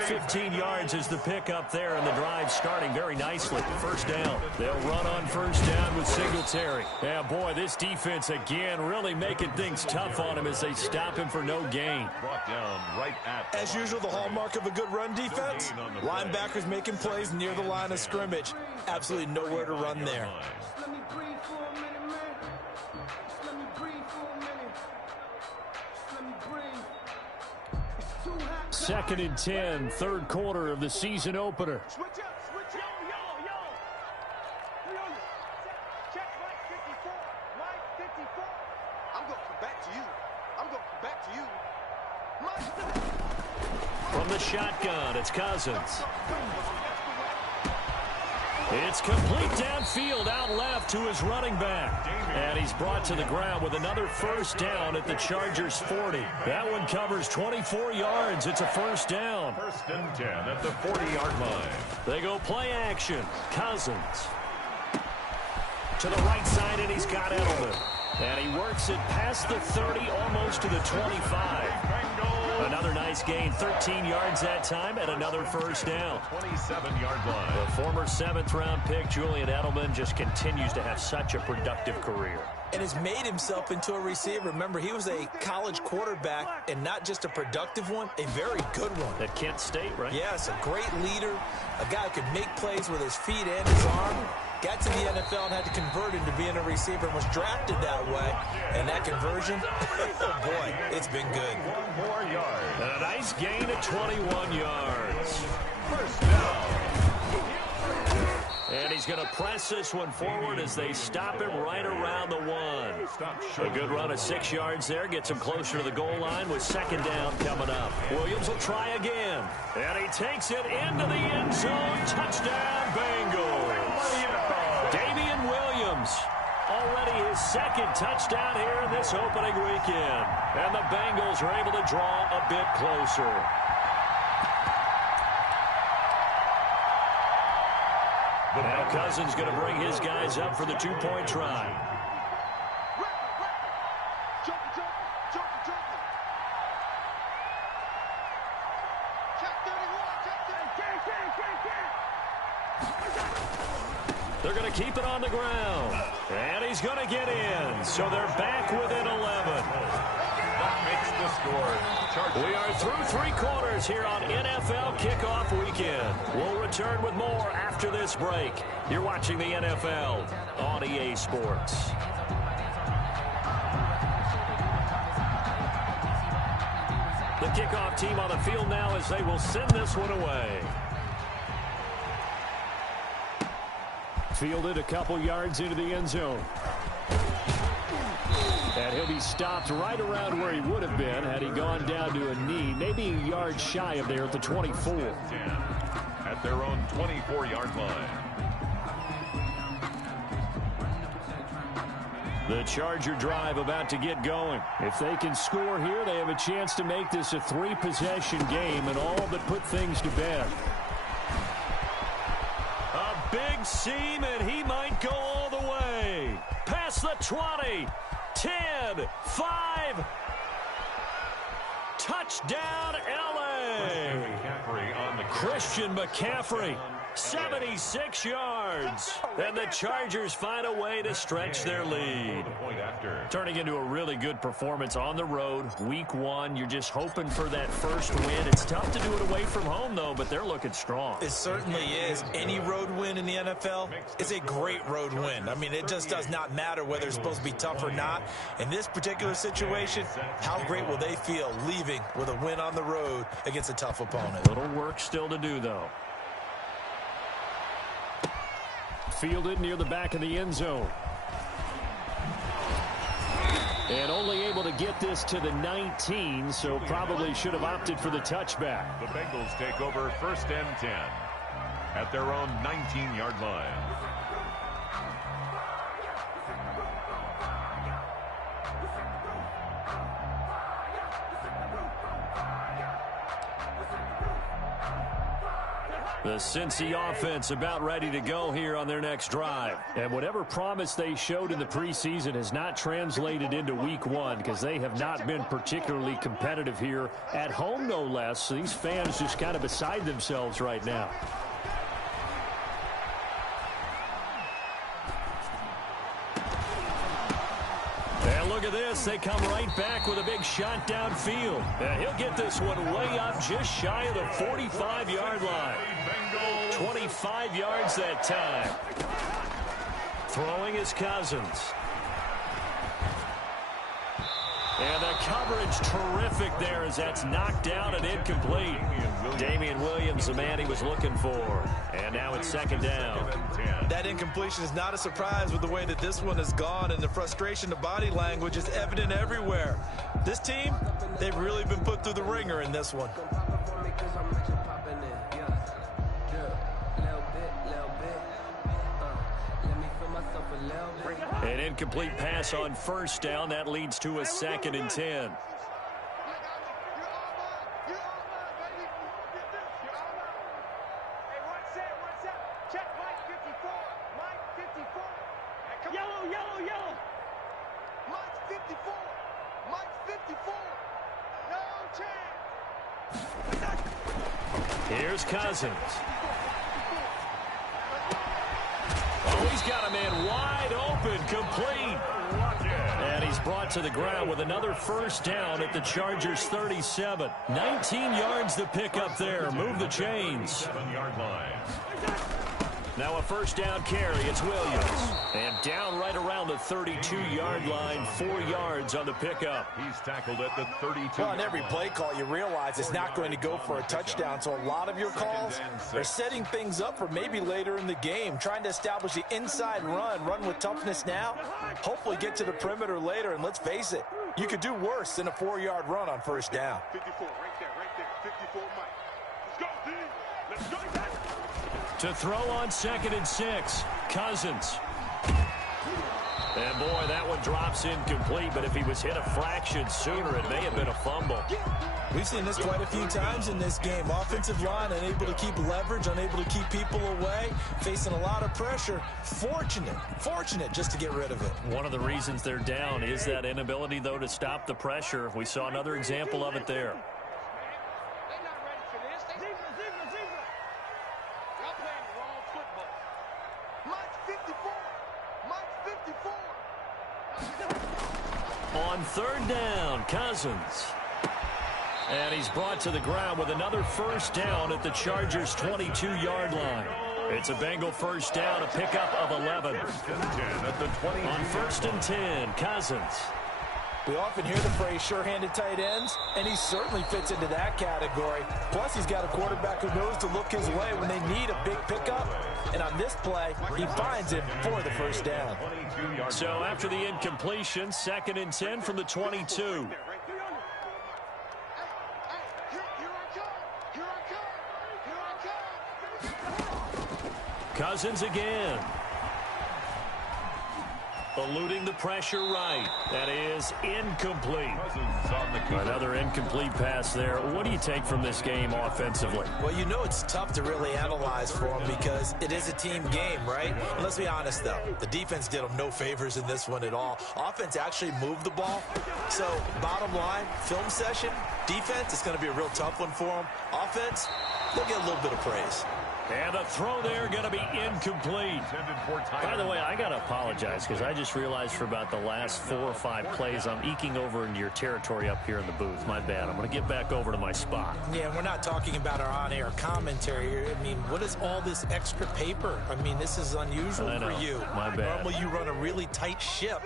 15 yards is the pickup there, and the drive starting very nicely. 1st down. They'll run on 1st down with Singletary. Yeah, boy, this defense again really making things tough on him as they stop him for no gain. Brought down right at As usual, the hallmark of a good run defense, linebackers making plays near the line of scrimmage. Absolutely nowhere to run there. Let me breathe for a minute, man. Just let me breathe for a minute. Just let me breathe. It's too hot. 2nd and 10, 3rd quarter of the season opener. Switch up. Yo. Check Mike 54. Mike 54. I'm going to come back to you. From the shotgun, it's Cousins. It's complete downfield, out left to his running back. And he's brought to the ground with another first down at the Chargers' 40. That one covers 24 yards. It's a first down. 1st and 10 at the 40-yard line. They go play action. Cousins. To the right side, and he's got Edelman. And he works it past the 30, almost to the 25. Another nice gain, 13 yards that time, and another first down. 27-yard line. The former 7th-round pick, Julian Edelman, just continues to have such a productive career. And has made himself into a receiver. Remember, he was a college quarterback, and not just a productive one, a very good one. At Kent State, right? Yes, a great leader, a guy who could make plays with his feet and his arm. Got to the NFL and had to convert into being a receiver and was drafted that way. And that conversion, oh boy, it's been good. 1 more yard. And a nice gain of 21 yards. First down. And he's going to press this one forward as they stop him right around the 1. A good run of 6 yards there. Gets him closer to the goal line with 2nd down coming up. Williams will try again. And he takes it into the end zone. Touchdown, Bengals. Damian Williams. Already his 2nd touchdown here in this opening weekend. And the Bengals are able to draw a bit closer. Now Cousins going to bring his guys up for the 2-point try. They're going to keep it on the ground. And he's going to get in. So they're back within 11. That makes the score. We are through 3 quarters here on NFL Kickoff Weekend. We'll return with more after this break. You're watching the NFL on EA Sports. The kickoff team on the field now as they will send this one away. Fielded a couple yards into the end zone. And he'll be stopped right around where he would have been had he gone down to a knee, maybe a yard shy of there at the 24. 10 at their own 24-yard line. The Charger drive about to get going. If they can score here, they have a chance to make this a 3-possession game and all but put things to bed. A big seam, and he might go all the way. Past the 20. 10, 5, touchdown, L.A. Christian McCaffrey, 76 yards. And the Chargers find a way to stretch their lead. Turning into a really good performance on the road, week 1. You're just hoping for that first win. It's tough to do it away from home, though, but they're looking strong. It certainly is. Any road win in the NFL is a great road win. I mean, it just does not matter whether it's supposed to be tough or not. In this particular situation, how great will they feel leaving with a win on the road against a tough opponent? Little work still to do, though. Fielded near the back of the end zone. And only able to get this to the 19, so probably should have opted for the touchback. The Bengals take over 1st and 10 at their own 19-yard line. The Cincy offense about ready to go here on their next drive. And whatever promise they showed in the preseason has not translated into week 1 because they have not been particularly competitive here at home, no less. So these fans just kind of beside themselves right now. And look at this. They come right back with a big shot downfield. And he'll get this one way up just shy of the 45-yard line. 25 yards that time. Throwing is Cousins. And the coverage terrific there as that's knocked down and incomplete. Damian Williams, the man he was looking for. And now it's 2nd down. That incompletion is not a surprise with the way that this one has gone, and the frustration, the body language is evident everywhere. This team, they've really been put through the ringer in this one. An incomplete pass on first down. That leads to a 2nd and 10. Here's Cousins. Oh, he's got a man wide open, complete. And he's brought to the ground with another first down at the Chargers' 37. 19 yards to pick up there. Move the chains. 7-yard line. Now a first down carry. It's Williams. And down right around the 32-yard line. 4 yards on the pickup. He's tackled at the 32. Well, on every play call, you realize it's not going to go for a touchdown. So a lot of your calls are setting things up for maybe later in the game, trying to establish the inside run with toughness now. Hopefully get to the perimeter later. And let's face it, you could do worse than a 4-yard run on first down. 54, right there. 54, Mike. Let's go, D. Let's go, Dad. To throw on 2nd and 6, Cousins. And boy, that one drops incomplete, but if he was hit a fraction sooner, it may have been a fumble. We've seen this quite a few times in this game. Offensive line unable to keep leverage, unable to keep people away, facing a lot of pressure. Fortunate just to get rid of it. One of the reasons they're down is that inability, though, to stop the pressure. We saw another example of it there. On 3rd down, Cousins. And he's brought to the ground with another first down at the Chargers' 22-yard line. It's a Bengal first down, a pickup of 11. At the 20. On 1st and 10, Cousins. We often hear the phrase sure-handed tight ends, and he certainly fits into that category. Plus, he's got a quarterback who knows to look his way when they need a big pickup. And on this play, he finds it for the first down. So after the incompletion, 2nd and 10 from the 22. Cousins again. Eluding the pressure right. That is incomplete. Another incomplete pass there. What do you take from this game offensively? Well, you know it's tough to really analyze for them because it is a team game, right? And let's be honest, though. The defense did them no favors in this one at all. Offense actually moved the ball. So, bottom line, film session, defense, it's going to be a real tough one for them. Offense, they'll get a little bit of praise. And the throw there going to be incomplete. By the way, I got to apologize because I just realized for about the last 4 or 5 plays, I'm eking over into your territory up here in the booth. My bad. I'm going to get back over to my spot. Yeah, we're not talking about our on-air commentary here. I mean, what is all this extra paper? I mean, this is unusual for you. My bad. Normally you run a really tight ship.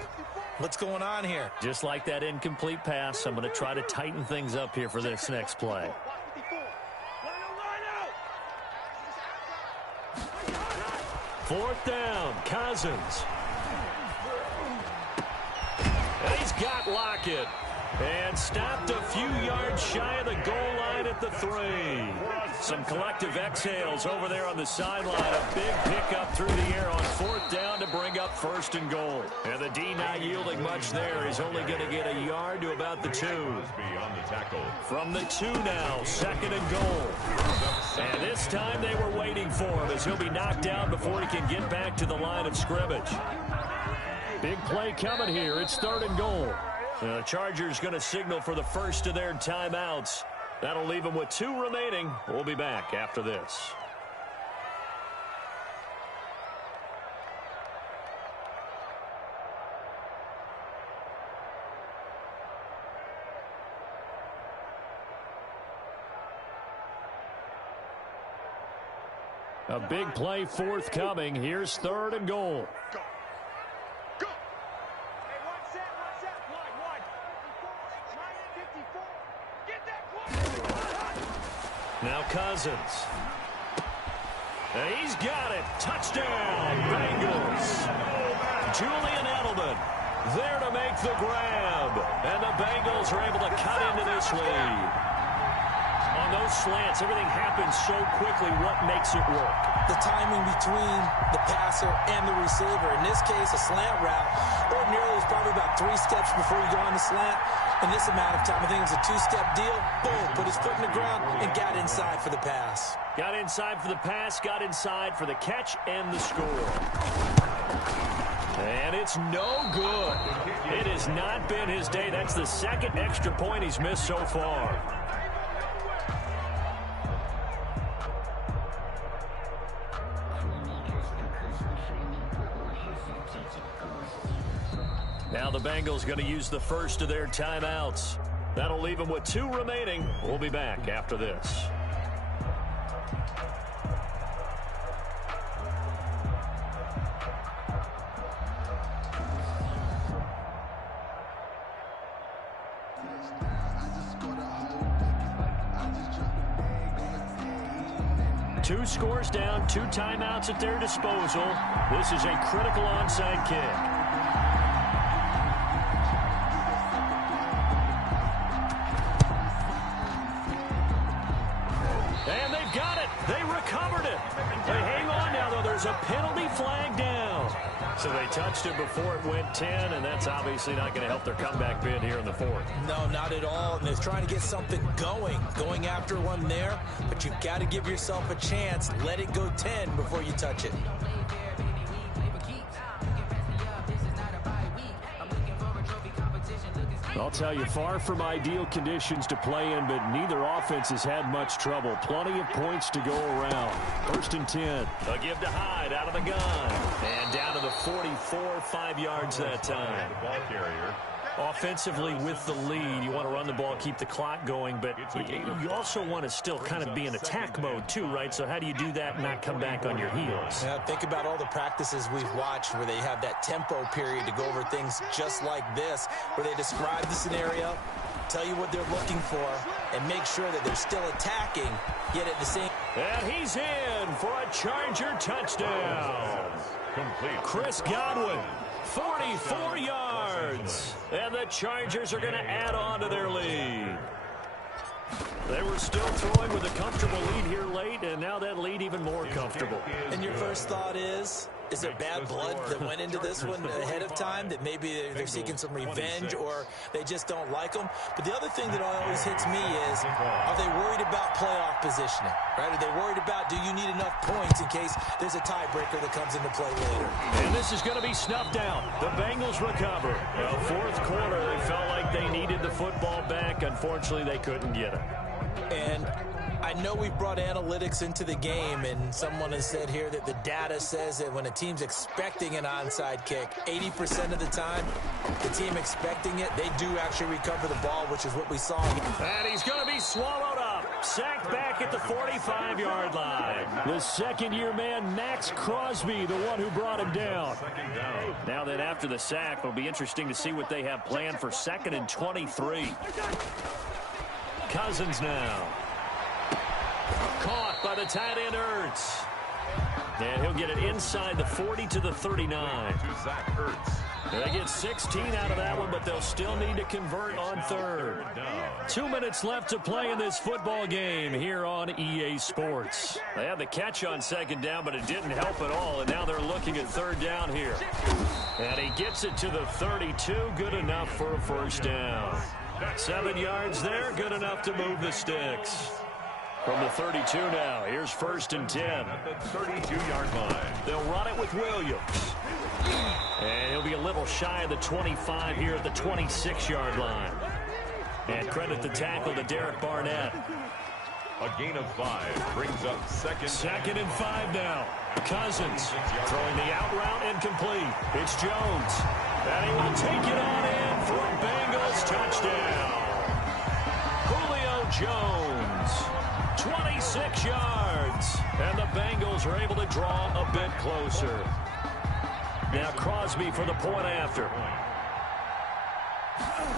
What's going on here? Just like that incomplete pass, I'm going to try to tighten things up here for this next play. 4th down, Cousins. And he's got Lockett. And stopped a few yards shy of the goal line at the 3. Some collective exhales over there on the sideline. A big pickup through the air on 4th down to bring up 1st and goal. And the D not yielding much there. He's only going to get a yard to about the 2. From the 2 now, 2nd and goal. And this time they were waiting for him as he'll be knocked down before he can get back to the line of scrimmage. Big play coming here. It's 3rd and goal. The Chargers going to signal for the first of their timeouts. That'll leave them with 2 remaining. We'll be back after this. A big play forthcoming. Here's 3rd and goal. Now Cousins. And he's got it. Touchdown, Bengals. Julian Edelman There to make the grab. And the Bengals are able to cut into this lead. On those slants, everything happens so quickly. What makes it work? The timing between the passer and the receiver. In this case, a slant route. Ordinarily, it's probably about 3 steps before you go on the slant. In this amount of time, I think it was a 2-step deal. Boom, put his foot in the ground and got inside for the pass. Got inside for the pass, got inside for the catch and the score. And it's no good. It has not been his day. That's the second extra point he's missed so far. Now the Bengals going to use the first of their timeouts. That'll leave them with 2 remaining. We'll be back after this. Two scores down, 2 timeouts at their disposal. This is a critical onside kick. And they've got it. They recovered it. They hang on now, though. There's a penalty flag down. So they touched it before it went 10, and that's obviously not going to help their comeback bid here in the 4th. No, not at all. And they're trying to get something going after one there. But you've got to give yourself a chance. Let it go 10 before you touch it. I'll tell you, far from ideal conditions to play in, but neither offense has had much trouble. Plenty of points to go around. 1st and 10. A give to Hyde out of the gun. And down to the 44, 5 yards that time. The ball carrier. Offensively with the lead, you want to run the ball, keep the clock going, but you also want to still kind of be in attack mode too, right? So how do you do that and not come back on your heels? Yeah, think about all the practices we've watched where they have that tempo period to go over things just like this, where they describe the scenario, tell you what they're looking for, and make sure that they're still attacking, yet at the same... And he's in for a Charger touchdown. Complete. Chris Godwin, 44 yards. And the Chargers are going to add on to their lead. They were still throwing with a comfortable lead here late, and now that lead even more comfortable. And your first thought is there bad blood that went into this one ahead of time, that maybe they're seeking some revenge or they just don't like them? But the other thing that always hits me is, are they worried about playoff positioning? Right? Are they worried about, do you need enough points in case there's a tiebreaker that comes into play later? And this is going to be snuffed out. The Bengals recover. Well, 4th quarter, they felt like they needed the football back. Unfortunately, they couldn't get it. And I know we've brought analytics into the game, and someone has said here that the data says that when a team's expecting an onside kick, 80% of the time, the team expecting it, they do actually recover the ball, which is what we saw. And he's going to be swallowed up. Sacked back at the 45-yard line. The second-year man, Max Crosby, the one who brought him down. Now that after the sack, it'll be interesting to see what they have planned for 2nd and 23. Cousins now. Caught by the tight end Ertz. And he'll get it inside the 40 to the 39. They get 16 out of that one, but they'll still need to convert on 3rd. 2 minutes left to play in this football game here on EA Sports. They had the catch on 2nd down, but it didn't help at all, and now they're looking at 3rd down here. And he gets it to the 32, good enough for a 1st down. 7 yards there, good enough to move the sticks. From the 32 now, here's 1st and 10. At the 32-yard line. They'll run it with Williams. And he'll be a little shy of the 25 here at the 26-yard line. And credit the tackle to Derek Barnett. A gain of 5 brings up 2nd and 5 now. Cousins throwing the out route incomplete. It's Jones. And he will take it on in for a Bengals touchdown. Julio Jones, 26 yards. And the Bengals are able to draw a bit closer. Now Crosby for the point after.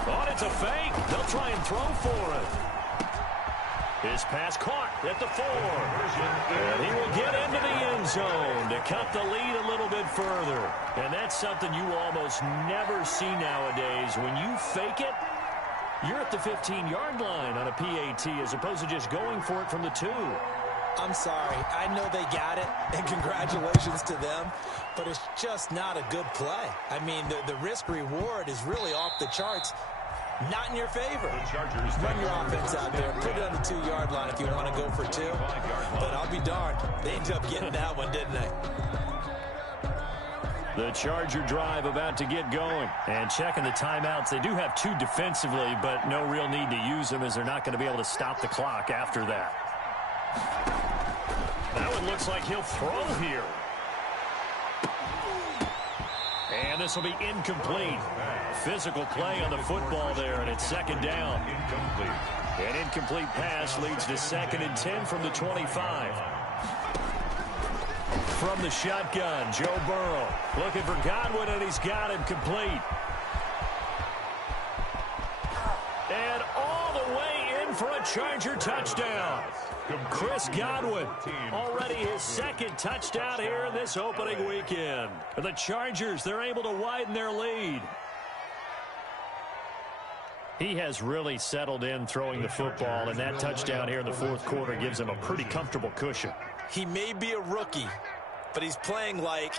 Oh, it's a fake. They'll try and throw for it. His pass caught at the 4. And he will get into the end end zone to cut the lead a little bit further. And that's something you almost never see nowadays. When you fake it, you're at the 15-yard line on a PAT as opposed to just going for it from the 2. I'm sorry. I know they got it, and congratulations to them, but it's just not a good play. I mean, the risk-reward is really off the charts. Not in your favor. Run your offense out there. Put it on the 2-yard line if you want to go for 2. But I'll be darned. They ended up getting that one, didn't they? The Charger drive about to get going. And checking the timeouts. They do have 2 defensively, but no real need to use them as they're not going to be able to stop the clock after that. That one looks like he'll throw here. And this will be incomplete. Physical play on the football there, and it's 2nd down. An incomplete pass leads to 2nd and 10 from the 25. From the shotgun, Joe Burrow looking for Godwin, and he's got him complete. And all the way in for a Charger touchdown. Chris Godwin, already his 2nd touchdown here in this opening weekend. The Chargers, they're able to widen their lead. He has really settled in throwing the football, and that touchdown here in the 4th quarter gives him a pretty comfortable cushion. He may be a rookie, but he's playing like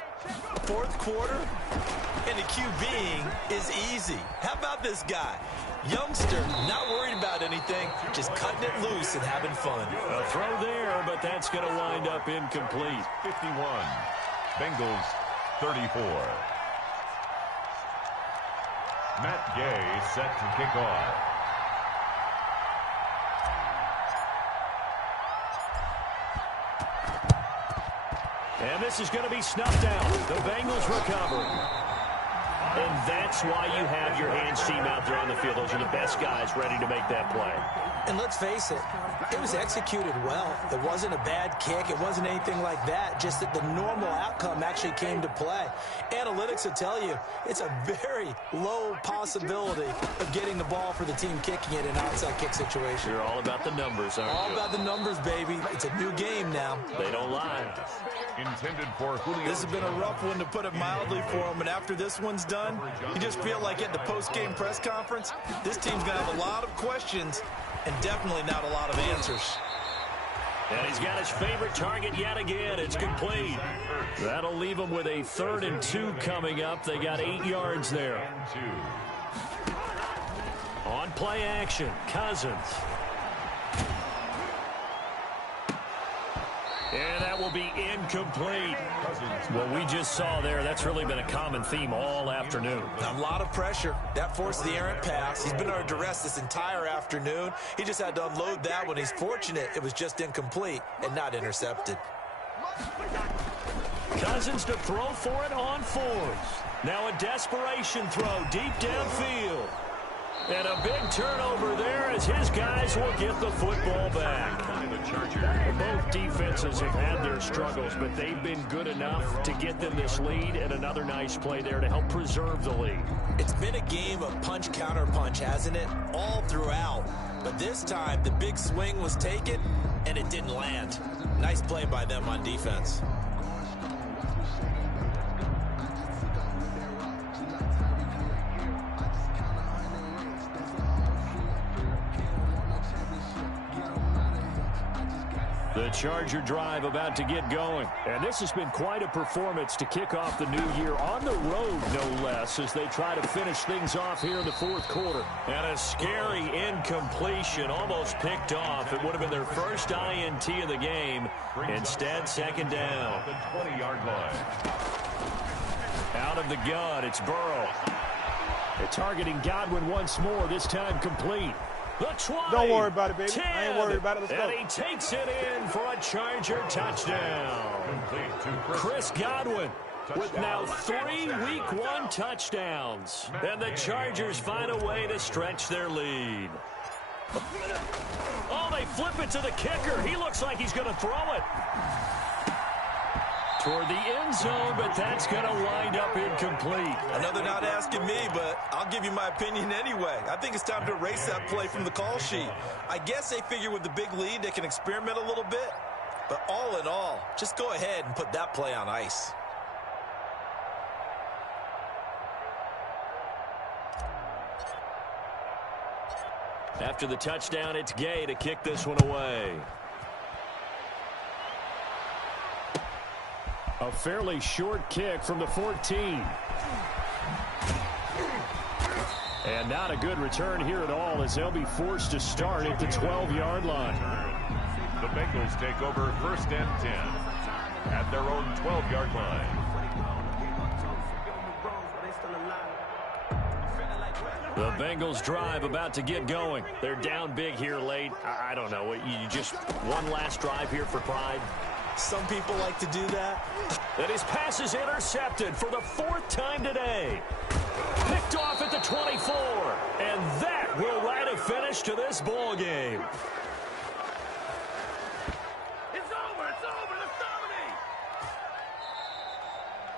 4th quarter, and the QBing is easy. How about this guy? Youngster, not worried about anything, just cutting it loose and having fun. A throw there, but that's going to wind up incomplete. 51. Bengals 34. Matt Gay set to kick off. And this is going to be snuffed out. The Bengals recover. And that's why you have your hands team out there on the field. Those are the best guys ready to make that play. And let's face it, it was executed well. It wasn't a bad kick. It wasn't anything like that. Just that the normal outcome actually came to play. Analytics will tell you it's a very low possibility of getting the ball for the team kicking it in an outside kick situation. You're all about the numbers, aren't you? All about the numbers, baby. It's a new game now. They don't lie. Intended for Julio. This has been a rough one, to put it mildly, for him. And after this one's done, you just feel like at the post-game press conference, this team's going to have a lot of questions and definitely not a lot of answers. And he's got his favorite target yet again. It's complete. That'll leave him with a 3rd and 2 coming up. They got 8 yards there. On play action, Cousins. And that will be incomplete. What we just saw there, that's really been a common theme all afternoon. A lot of pressure. That forced the errant pass. He's been under duress this entire afternoon. He just had to unload that one. He's fortunate it was just incomplete and not intercepted. Cousins to throw for it on 4th. Now a desperation throw deep downfield. And a big turnover there as his guys will get the football back. Both defenses have had their struggles, but they've been good enough to get them this lead, and another nice play there to help preserve the lead. It's been a game of punch-counter-punch, hasn't it? All throughout. But this time, the big swing was taken, and it didn't land. Nice play by them on defense. The Charger drive about to get going. And this has been quite a performance to kick off the new year on the road, no less, as they try to finish things off here in the 4th quarter. And a scary incompletion, almost picked off. It would have been their first INT of the game. Instead, 2nd down. The 20-yard line. Out of the gun, it's Burrow. They're targeting Godwin once more, this time complete. The 20, don't worry about it, baby. 10, I ain't worried about it. Let's go. And he takes it in for a Charger touchdown. Chris Godwin with now 3 Week 1 touchdowns. And the Chargers find a way to stretch their lead. Oh, they flip it to the kicker. He looks like he's going to throw it toward the end zone, but that's going to wind up incomplete. I know they're not asking me, but I'll give you my opinion anyway. I think it's time to erase that play from the call sheet. I guess they figure with the big lead they can experiment a little bit. But all in all, just go ahead and put that play on ice. After the touchdown, it's Gay to kick this one away. A fairly short kick from the 14. And not a good return here at all, as they'll be forced to start at the 12-yard line. The Bengals take over 1st and 10 at their own 12-yard line. The Bengals drive about to get going. They're down big here late. I don't know. You just one last drive here for pride? Some people like to do that. And his pass is intercepted for the 4th time today. Picked off at the 24. And that will write a finish to this ball game.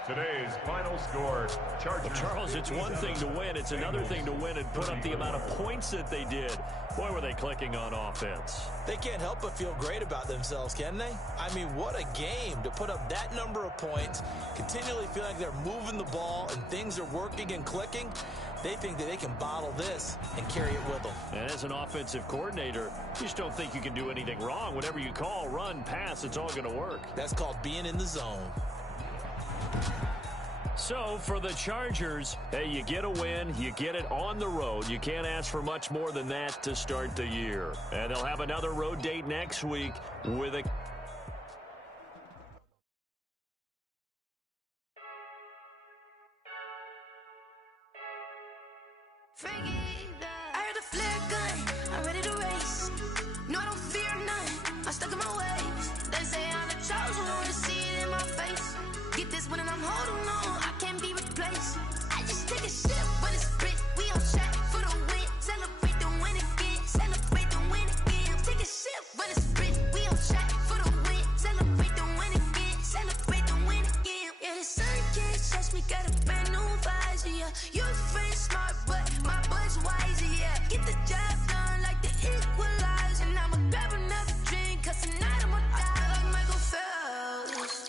Today's final score, Chargers. Well, Charles, it's one thing to win. It's another thing to win and put up the amount of points that they did. Boy, were they clicking on offense. They can't help but feel great about themselves, can they? I mean, what a game to put up that number of points, continually feel like they're moving the ball and things are working and clicking. They think that they can bottle this and carry it with them. And as an offensive coordinator, you just don't think you can do anything wrong. Whatever you call, run, pass, it's all going to work. That's called being in the zone. So for the Chargers, hey, you get a win, you get it on the road. You can't ask for much more than that to start the year. And they'll have another road date next week with a... I heard a flare gun, I'm ready to race. No, I don't fear none, I'm stuck in my ways. They say I'm the chosen one, see it in my face. Get this one and I'm holding on, I can't be replaced. I just take a sip, but it's split, we on track for the win. Celebrate the win again, celebrate the win again. Take a sip, but it's split, we on track for the win. Celebrate the win again, celebrate the win again. Yeah, the sun can't touch me, got a brand new visor, yeah. Your friend's smart, but my bud's wiser, yeah. Get the job done like the equalizer. And I'ma grab another drink, cause tonight I'ma die like Michael Phelps.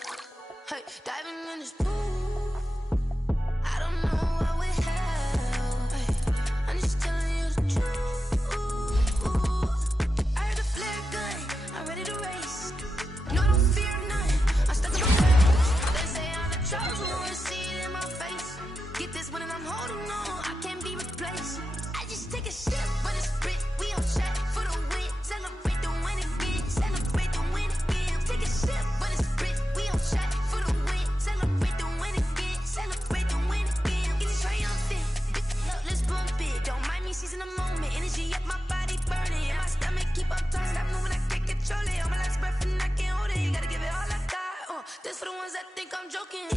Hey, diving in this pool, I don't know what would help. Hey, I'm just telling you the truth. I heard a flare gun, I'm ready to race. No, I don't fear none, I'm stuck in my ways. They say I'm the chosen one, see it in my face. Get this one and I'm holding on, I can't be replaced. I just take a sip, but it's split, we on track for the win. Celebrate the win again, celebrate the win again. Take a sip, but it's split, we on track for the win. Celebrate the win again, celebrate the win again. Get it triumphant, look, let's bump it. Don't mind me seizing the moment, energy up my body burning. And my stomach keep up tight, stop moving, I can't control it. On my last breath and I can't hold it, you gotta give it all I got. This for the ones that think I'm joking.